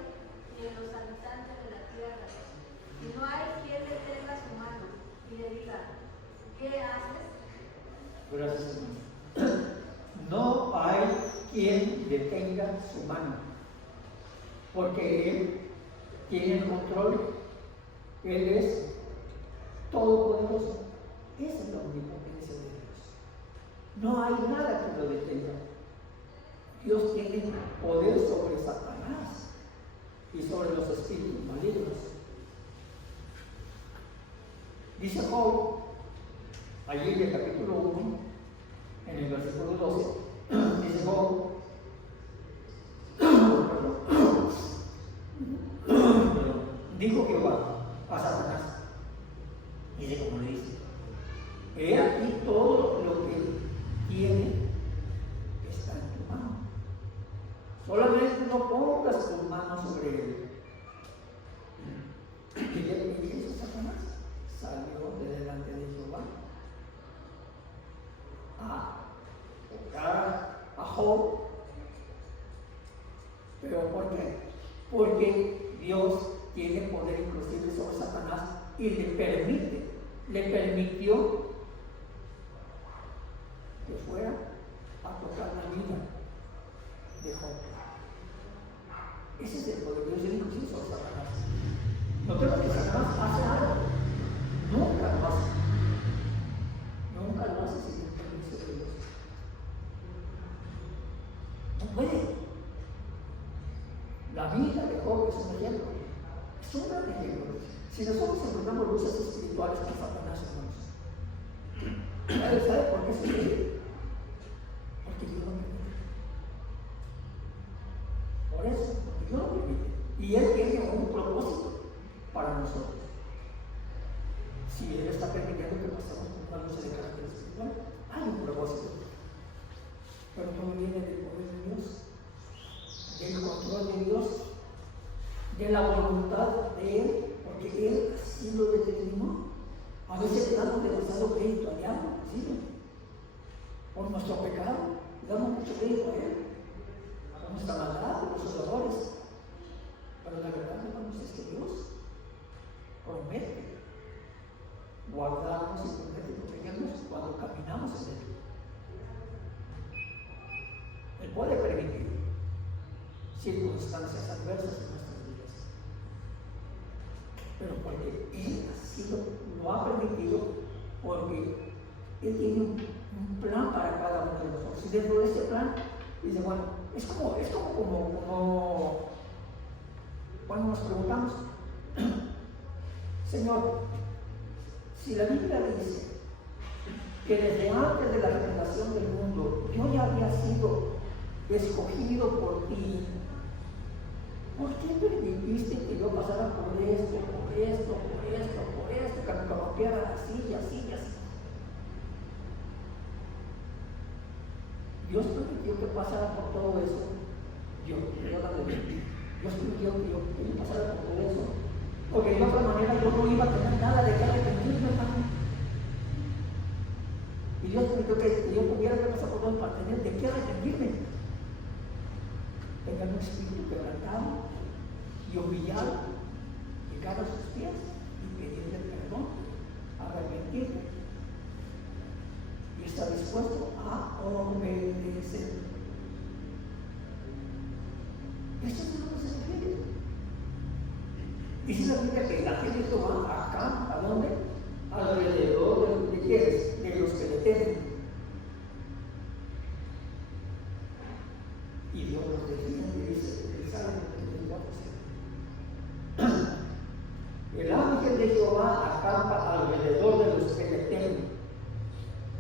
y en los habitantes de la tierra. Y no hay quien le tenga su mano y le diga, ¿qué haces? Gracias, hermano. No hay quien detenga su mano, porque Él tiene el control. Él es todopoderoso. Esa es la omnipotencia de Dios. No hay nada que lo detenga. Dios tiene poder sobre Satanás y sobre los espíritus malignos. Dice Job, allí en el capítulo 1, en el versículo 12, dice Job, dijo Jehová a Satanás, dice como le dice, he aquí todo lo que tiene está en tu mano, solamente no pongas tu mano sobre él. Y le dice Satanás, salió de delante de Jehová a tocar a Job. ¿Pero por qué? Porque Dios tiene poder inclusive sobre Satanás y le permitió que fuera a tocar la vida de Job. Ese es el poder de Dios inclusive sobre Satanás. No creo que Satanás hace algo. Nunca lo hace. Nunca lo hace sin el permiso de Dios. No puede. La vida de Job es un ejemplo. Es un gran ejemplo. Si nosotros encontramos luces espirituales con Satanás, hermanos, ¿sabe por qué se sucede? Porque Dios lo permite. Por eso, porque Dios lo permite. Y Él tiene un propósito para nosotros. Si Él está permitiendo que pasemos por una luz de carácter espiritual, hay un propósito. Pero todo viene del poder de Dios, del control de Dios, de la voluntad de Él, porque Él así lo determinó. A veces le damos demasiado crédito al diablo, ¿sí? Por nuestro pecado, le damos mucho crédito a Él, por nuestra maldad, por nuestros errores. Pero la verdad, hermanos, es que Dios promete guardarnos y promete protegernos cuando caminamos en Él. Él puede permitir circunstancias adversas en nuestras vidas, pero porque Él así lo ha permitido, porque Él tiene un plan para cada uno de nosotros. Y dentro de ese plan, dice, bueno, es como cuando nos preguntamos, Señor, si la Biblia dice que desde antes de la fundación del mundo yo ya había sido escogido por ti, ¿por qué permitiste que yo pasara por esto, que me corrompiera así y así y así? Dios permitió que pasara por todo eso. Dios permitió que yo pasara por todo eso, porque de otra manera yo no iba a tener nada de qué arrepentirme, hermano. Y Dios permitió que yo tuviera que pasar por todo para tener de qué arrepentirme. Tengan un espíritu quebrantado y humillado, llegar a sus pies y pedirle perdón, arrepentirme y estar dispuesto a obedecer. Esto es lo que se refiere. Dice la Biblia que la gente va acá, ¿a dónde? Alrededor de quienes, de los que le temen. Y Dios nos defiende, dice el Salmo 24:7. El ángel ángel de Jehová acampa alrededor de los que le temen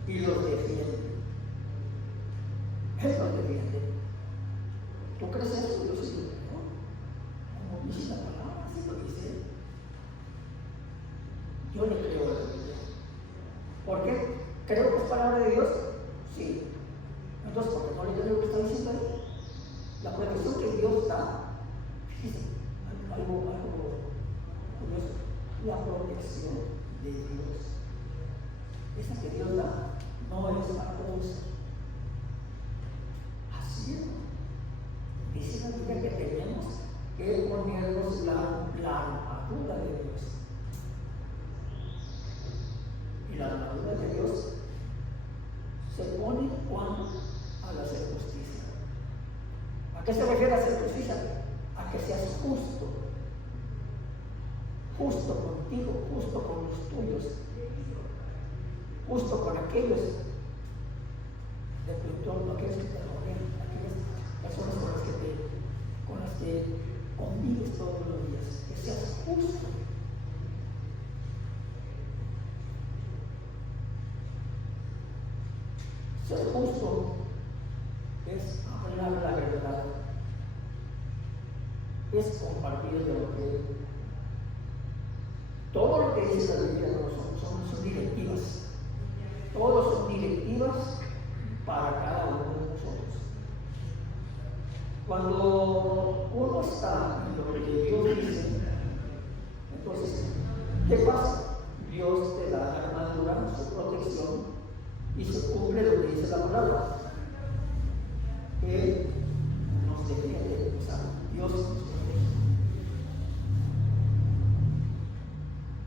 y los defiende. Él los defiende. ¿Tú crees eso? Yo sí, ¿no? Como dice la palabra, así lo dice. Yo le creo a la Biblia. ¿Por qué? ¿Creo que es palabra de Dios? Sí. Entonces, ¿por qué no le creo lo que está diciendo ahí? La protección que Dios da, fíjense, algo curioso, la protección de Dios. Esa que Dios da no es para todos. Así es. Dice la Biblia que tenemos que ponernos la armadura de Dios. Y la armadura de Dios se pone cuando al hacer justicia. ¿A qué se refiere a hacer justicia? A que seas justo. Justo contigo, justo con los tuyos, justo con aquellos de tu entorno, aquellos que te rodean, aquellas personas con las que convives todos los días, que seas justo. Ser justo es hablar la verdad, es compartir de lo que todo lo que dice la Biblia son directivas. Todos son directivas para cada uno de nosotros. Cuando uno está en lo que Dios dice, entonces, ¿qué pasa? Dios te da la armadura, su protección, y se cumple lo que dice la palabra. Él nos defiende, o sea, Dios nos protege.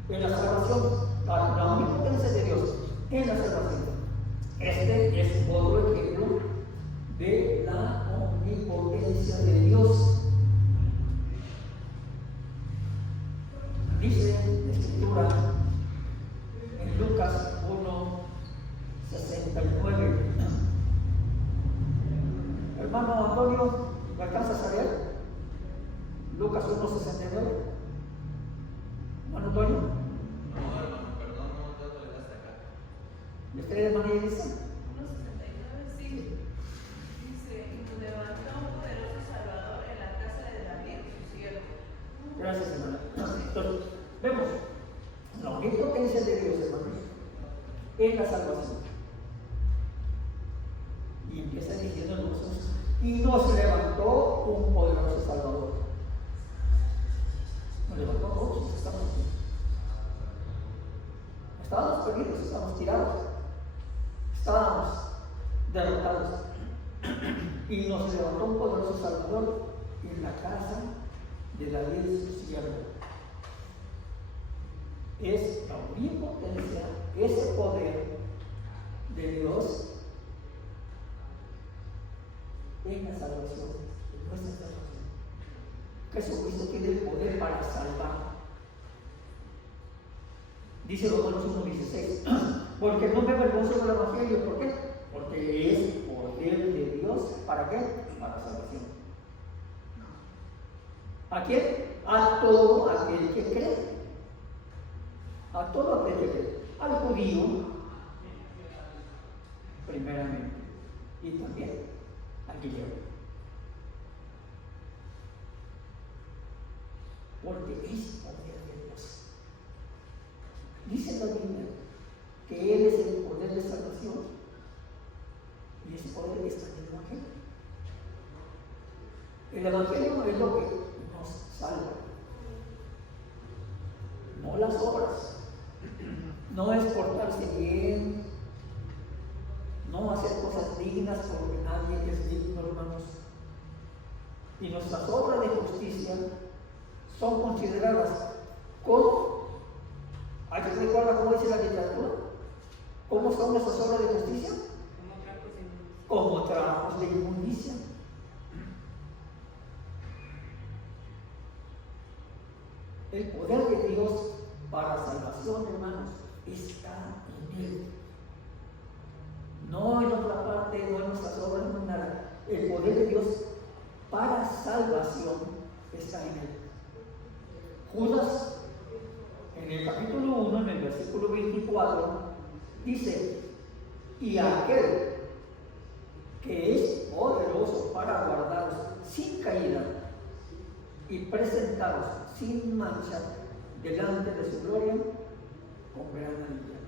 En la salvación, la omnipotencia de Dios en la salvación. Este es otro ejemplo de la omnipotencia de Dios. Dice la Escritura en Lucas 1:69. Hermano Antonio, ¿me alcanzas a leer? Lucas 1:69. ¿Hermano Antonio? No, hermano, perdón, no te le hasta acá. ¿Y usted, hermana Elisa? 1:69, sí. Dice, y nos levantó un poderoso Salvador en la casa de David, su siervo. Gracias, hermana. Entonces, vemos la omnipotencia de Dios, hermanos, en la salvación. Y empieza diciendo nosotros, y nos levantó un poderoso Salvador. Nos levantó a todos, estamos aquí. Estábamos perdidos, estábamos tirados, estábamos derrotados. Y nos levantó un poderoso Salvador en la casa de David, su siervo. Es la omnipotencia, ese poder de Dios en la salvación, en nuestra salvación. Jesucristo tiene el poder para salvar. Dice Romanos 1:16, porque no me avergonzo del Evangelio. ¿Por qué? Porque es poder de Dios. ¿Para qué? Para salvación. ¿A quién? A todo aquel que cree. A todo aquel que cree. Al judío, primeramente, y también al griego. Porque es poder de Dios. Dice la Biblia que Él es el poder de salvación y ese poder está en el Evangelio. El Evangelio es lo que nos salva, no las obras, no es portarse bien, no hacer cosas dignas porque nadie es digno, hermanos. Y nuestras obras de justicia son consideradas como, ¿alguien recuerda cómo dice la literatura? ¿Cómo son nuestras obras de justicia? Como trapos de inmundicia. El poder de Dios para salvación, hermanos, está en Él. No en otra parte, no en nuestras obras, no en nada. El poder de Dios para salvación está en Él. Judas, en versículo 24, dice, y aquel que es poderoso para guardaros sin caída y presentaros sin mancha delante de su gloria con gran alegría.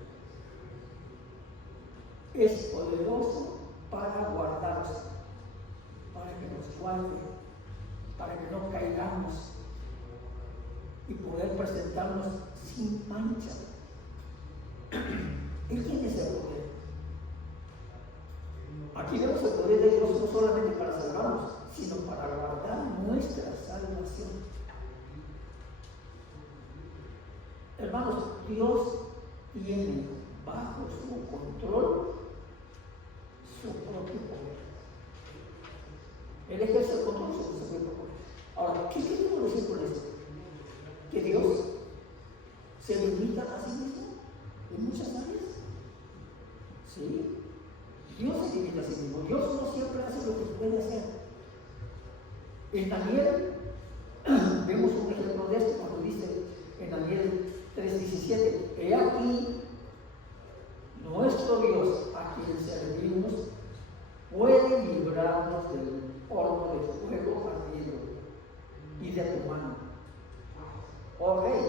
Es poderoso para guardaros, para que nos guarde, para que no caigamos y poder presentarnos sin mancha. Él tiene ese poder. Aquí vemos el poder de Dios no solamente para salvarnos, sino para guardar nuestra salvación. Hermanos, Dios tiene bajo su control su propio poder. Él ejerce el control sobre su propio poder. Ahora, ¿qué quiero decir con esto? Que Dios se limita a sí mismo en muchas áreas. Sí, Dios se limita a sí mismo. Dios no siempre hace lo que puede hacer. En Daniel vemos un ejemplo de esto cuando dice en Daniel 3:17, he aquí nuestro Dios a quien servimos puede librarnos del horno de fuego ardiendo y de tu mano. Oh Rey,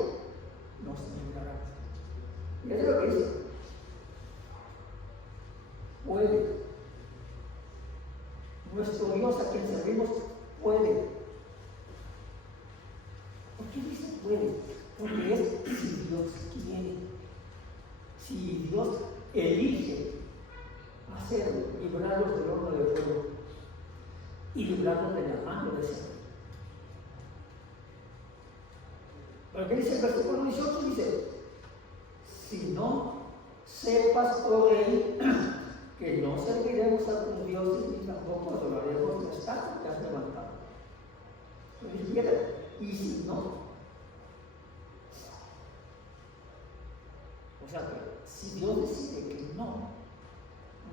nos librará. Y es lo que dice. Puede. Nuestro Dios a quien servimos puede. ¿Por qué dice puede? Porque es si Dios quiere. Si Dios elige librarlos del horno de fuego y librarlos de la mano de ese rey. Pero ¿qué dice el versículo 18? Dice, si no sepas, oh rey, que no serviremos a tus dioses ni tampoco adoraremos la estatua que has levantado. Y si no, o sea, que si Dios decide que no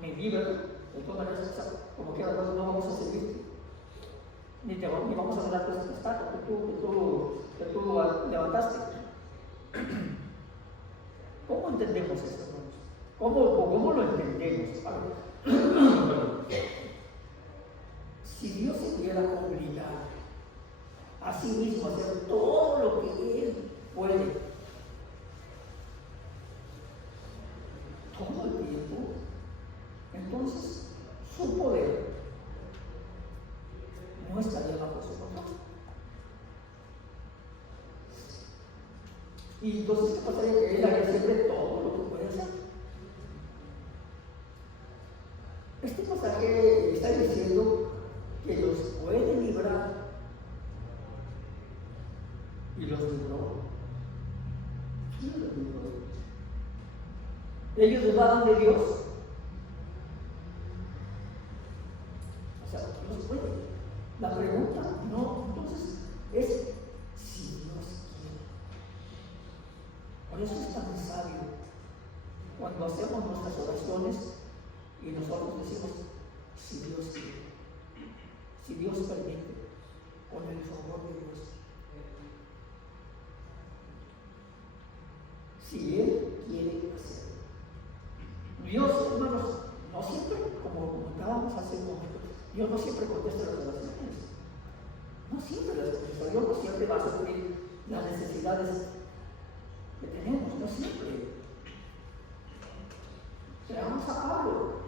me libra, de todas maneras, como quiera, no vamos a servirte, ni vamos a adorar tu estatua que tú levantaste. ¿Cómo entendemos esto, hermanos? ¿Cómo lo entendemos? Si Dios se pudiera obligar a sí mismo a hacer todo lo que Él puede, todo el tiempo, entonces su poder no estaría bajo su control. Y entonces, ¿qué pasaría? Que Él haría siempre todo lo que puede hacer. Este pasaje está diciendo que los puede librar y los libró. ¿Quién los libró? Ellos dudaban de Dios. O sea, Dios puede. La pregunta no, entonces, es si Dios quiere. Por eso es tan sabio cuando hacemos nuestras oraciones y nosotros decimos, si Dios quiere, si Dios permite, con el favor de Dios. Si Él quiere hacerlo. Dios, hermanos, no siempre, como comentábamos hace un momento, Dios no siempre contesta las oraciones. No siempre las contesta. Dios no siempre va a suplir las necesidades que tenemos, no siempre. Veamos a Pablo.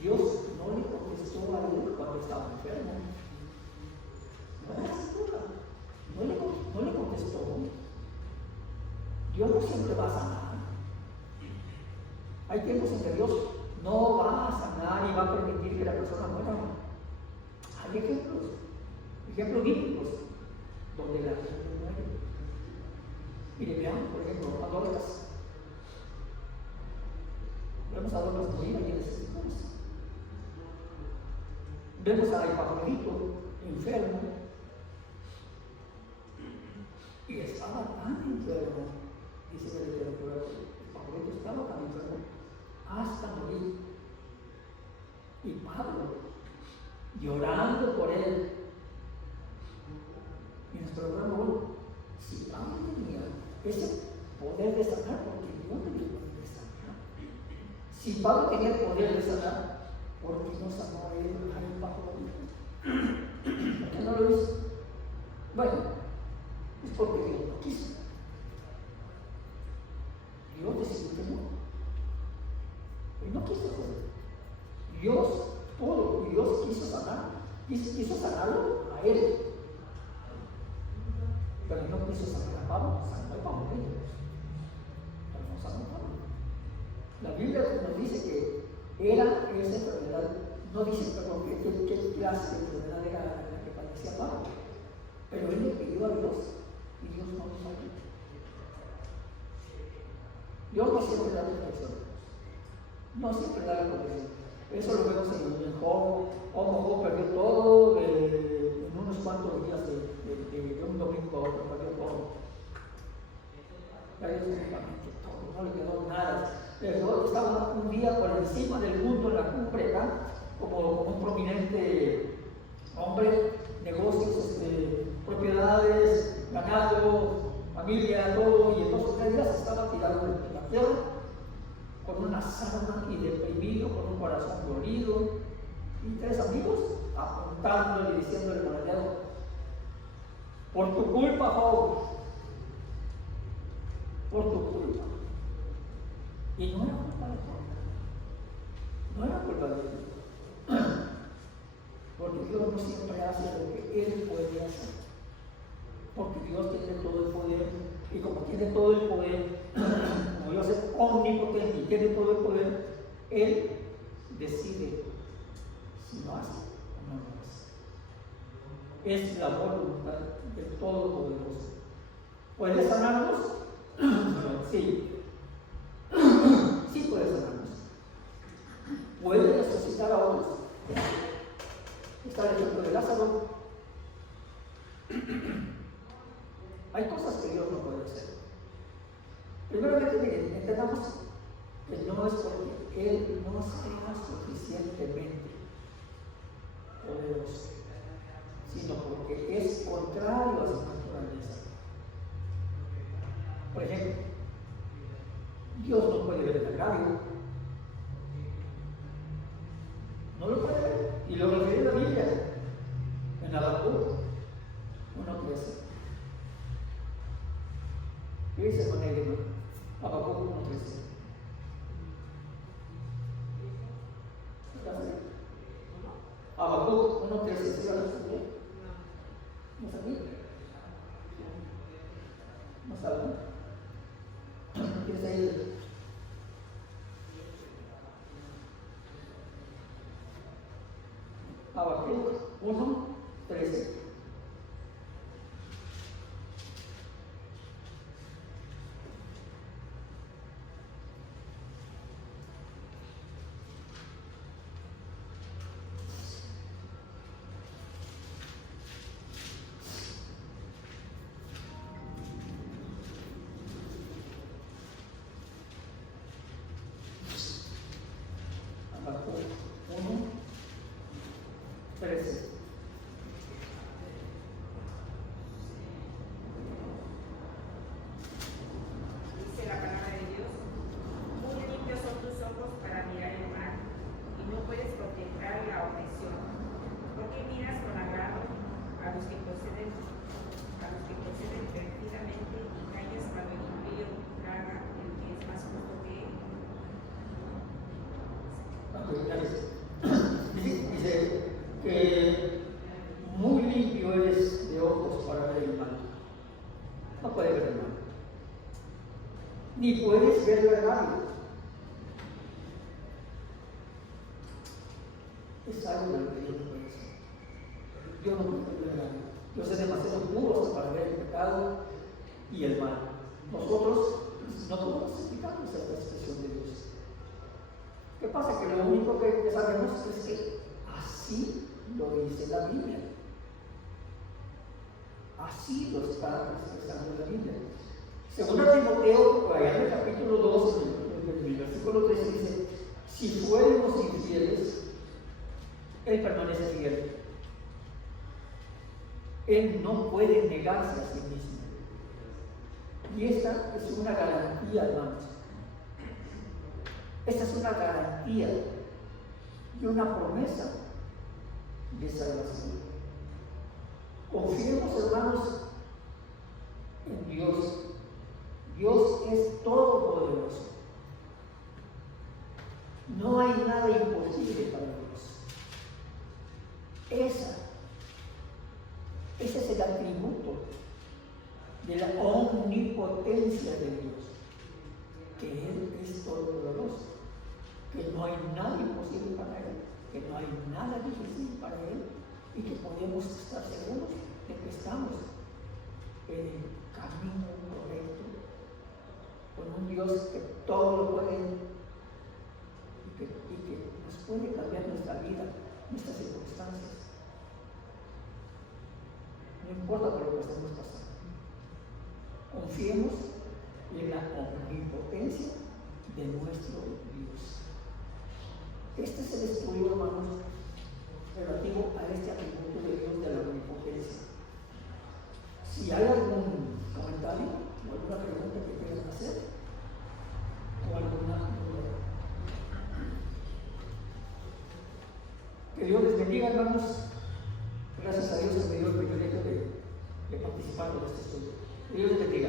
Dios no le contestó a él cuando estaba enfermo. No le contestó. Dios no siempre va a sanar. Hay tiempos en que Dios no va a sanar y va a permitir que la persona muera. Hay ejemplos bíblicos, donde la gente muere. Mire, veamos, por ejemplo, a Dorcas. Vemos a Dorcas morir allí en ese sitio. Vemos a Epafrodito enfermo. Y estaba tan enfermo, dice la literatura, Epafrodito estaba tan enfermo hasta morir. Y Pablo, llorando por él, y nos preguntamos, bueno, si Pablo tenía ese poder de sanar, porque Dios le dio poder de sanar. Si Pablo tenía el poder de sanar, ¿por qué no sanó a él bajo la Biblia? ¿Por qué no lo hizo? Bueno, es porque Dios no quiso. Dios decidió que no. Él no quiso hacerlo. Dios quiso sanar. Quiso sanarlo a él. Pero no quiso sanar a Pablo, sanó a Pablo. Pero no sanó a Pablo. La Biblia nos dice que era esa enfermedad, no dice qué clase de enfermedad era la que padecía Pablo. Pero él le pidió a Dios y Dios no lo sanó. Dios no siempre da protección. No siempre da la protección. Eso lo vemos en Job. Job perdió todo en unos cuantos días de un domingo a otro, perdió todo. Perdió absolutamente todo, no le quedó nada. Job estaba un día por encima del mundo en la cumbre, ¿verdad? Como un prominente hombre, negocios, propiedades, ganado, familia, todo, y en 2 o 3 días estaba tirado en la tierra con una sarna y deprimido, con un corazón dolido, y 3 amigos apuntándole y diciéndole con el dedo: por tu culpa, Job, por tu culpa. Y no era culpa de Job, no era culpa de Dios, porque Dios no siempre hace lo que Él puede hacer, porque Dios tiene todo el poder, y como tiene todo el poder, como Dios es omnipotente y tiene todo el poder, Él decide si lo hace o no lo hace. Es la voluntad del Todopoderoso. ¿Puede sanarnos? Sí. Sí puede sanarnos. Puede resucitar a otros. Está el ejemplo de Lázaro. Hay cosas que Dios no puede hacer. Primeramente, miren, entendamos que no es porque Él no sea suficientemente poderoso, sino porque es contrario a su naturaleza. Por ejemplo, Dios no puede ver el agravio. No lo puede ver. Y lo refiere la Biblia en Habacuc 1:13. ¿Qué dice con él, hermano? Habacuc 1:13. Habacuc 1:13. ¿Sí lo estudié? ¿No sabía? ¿No saben? ¿Qué es ahí? Habacuc 1:13. Habacuc 1:13. Dice la palabra de Dios: muy limpios son tus ojos para mirar el mal, y no puedes contemplar la opresión. Porque miras con agrado a los que proceden perdidamente, y callas cuando el impío traga el que es más justo que él. Dice que muy limpio eres de ojos para ver el mal. No puedes ver el mal. Ni puedes ver el agravio. Es algo de lo que Dios no puede hacer. Dios no puede ver el agravio. Dios es demasiado puro para ver el pecado y el mal. Nosotros no podemos explicarnos esta expresión de Dios. ¿Qué pasa? Que lo único que sabemos es que así lo dice la Biblia. Así lo está expresando la Biblia. Segundo Timoteo, allá en el capítulo 2, en el versículo 3, dice: si fuéramos infieles, Él permanece fiel. Él no puede negarse a sí mismo. Y esta es una garantía, hermanos. Esta es una garantía y una promesa de salvación. Confiemos, hermanos, en Dios. Dios es todopoderoso. No hay nada imposible para Dios. Ese es el atributo de la omnipotencia de Dios, que Él es todopoderoso, que no hay nada imposible para Él, que no hay nada difícil para Él y que podemos estar seguros de que estamos en el camino correcto, con un Dios que todo lo puede y que nos puede cambiar nuestra vida, nuestras circunstancias. No importa por lo que estemos pasando. Confiemos en la omnipotencia de nuestro Dios. Este es el estudio, hermanos, relativo a este atributo de Dios de la omnipotencia. Si hay algún comentario o alguna pregunta que quieran hacer, o alguna duda. Que Dios les bendiga, hermanos. Gracias a Dios que me dio el privilegio de participar en este estudio. Que Dios les bendiga.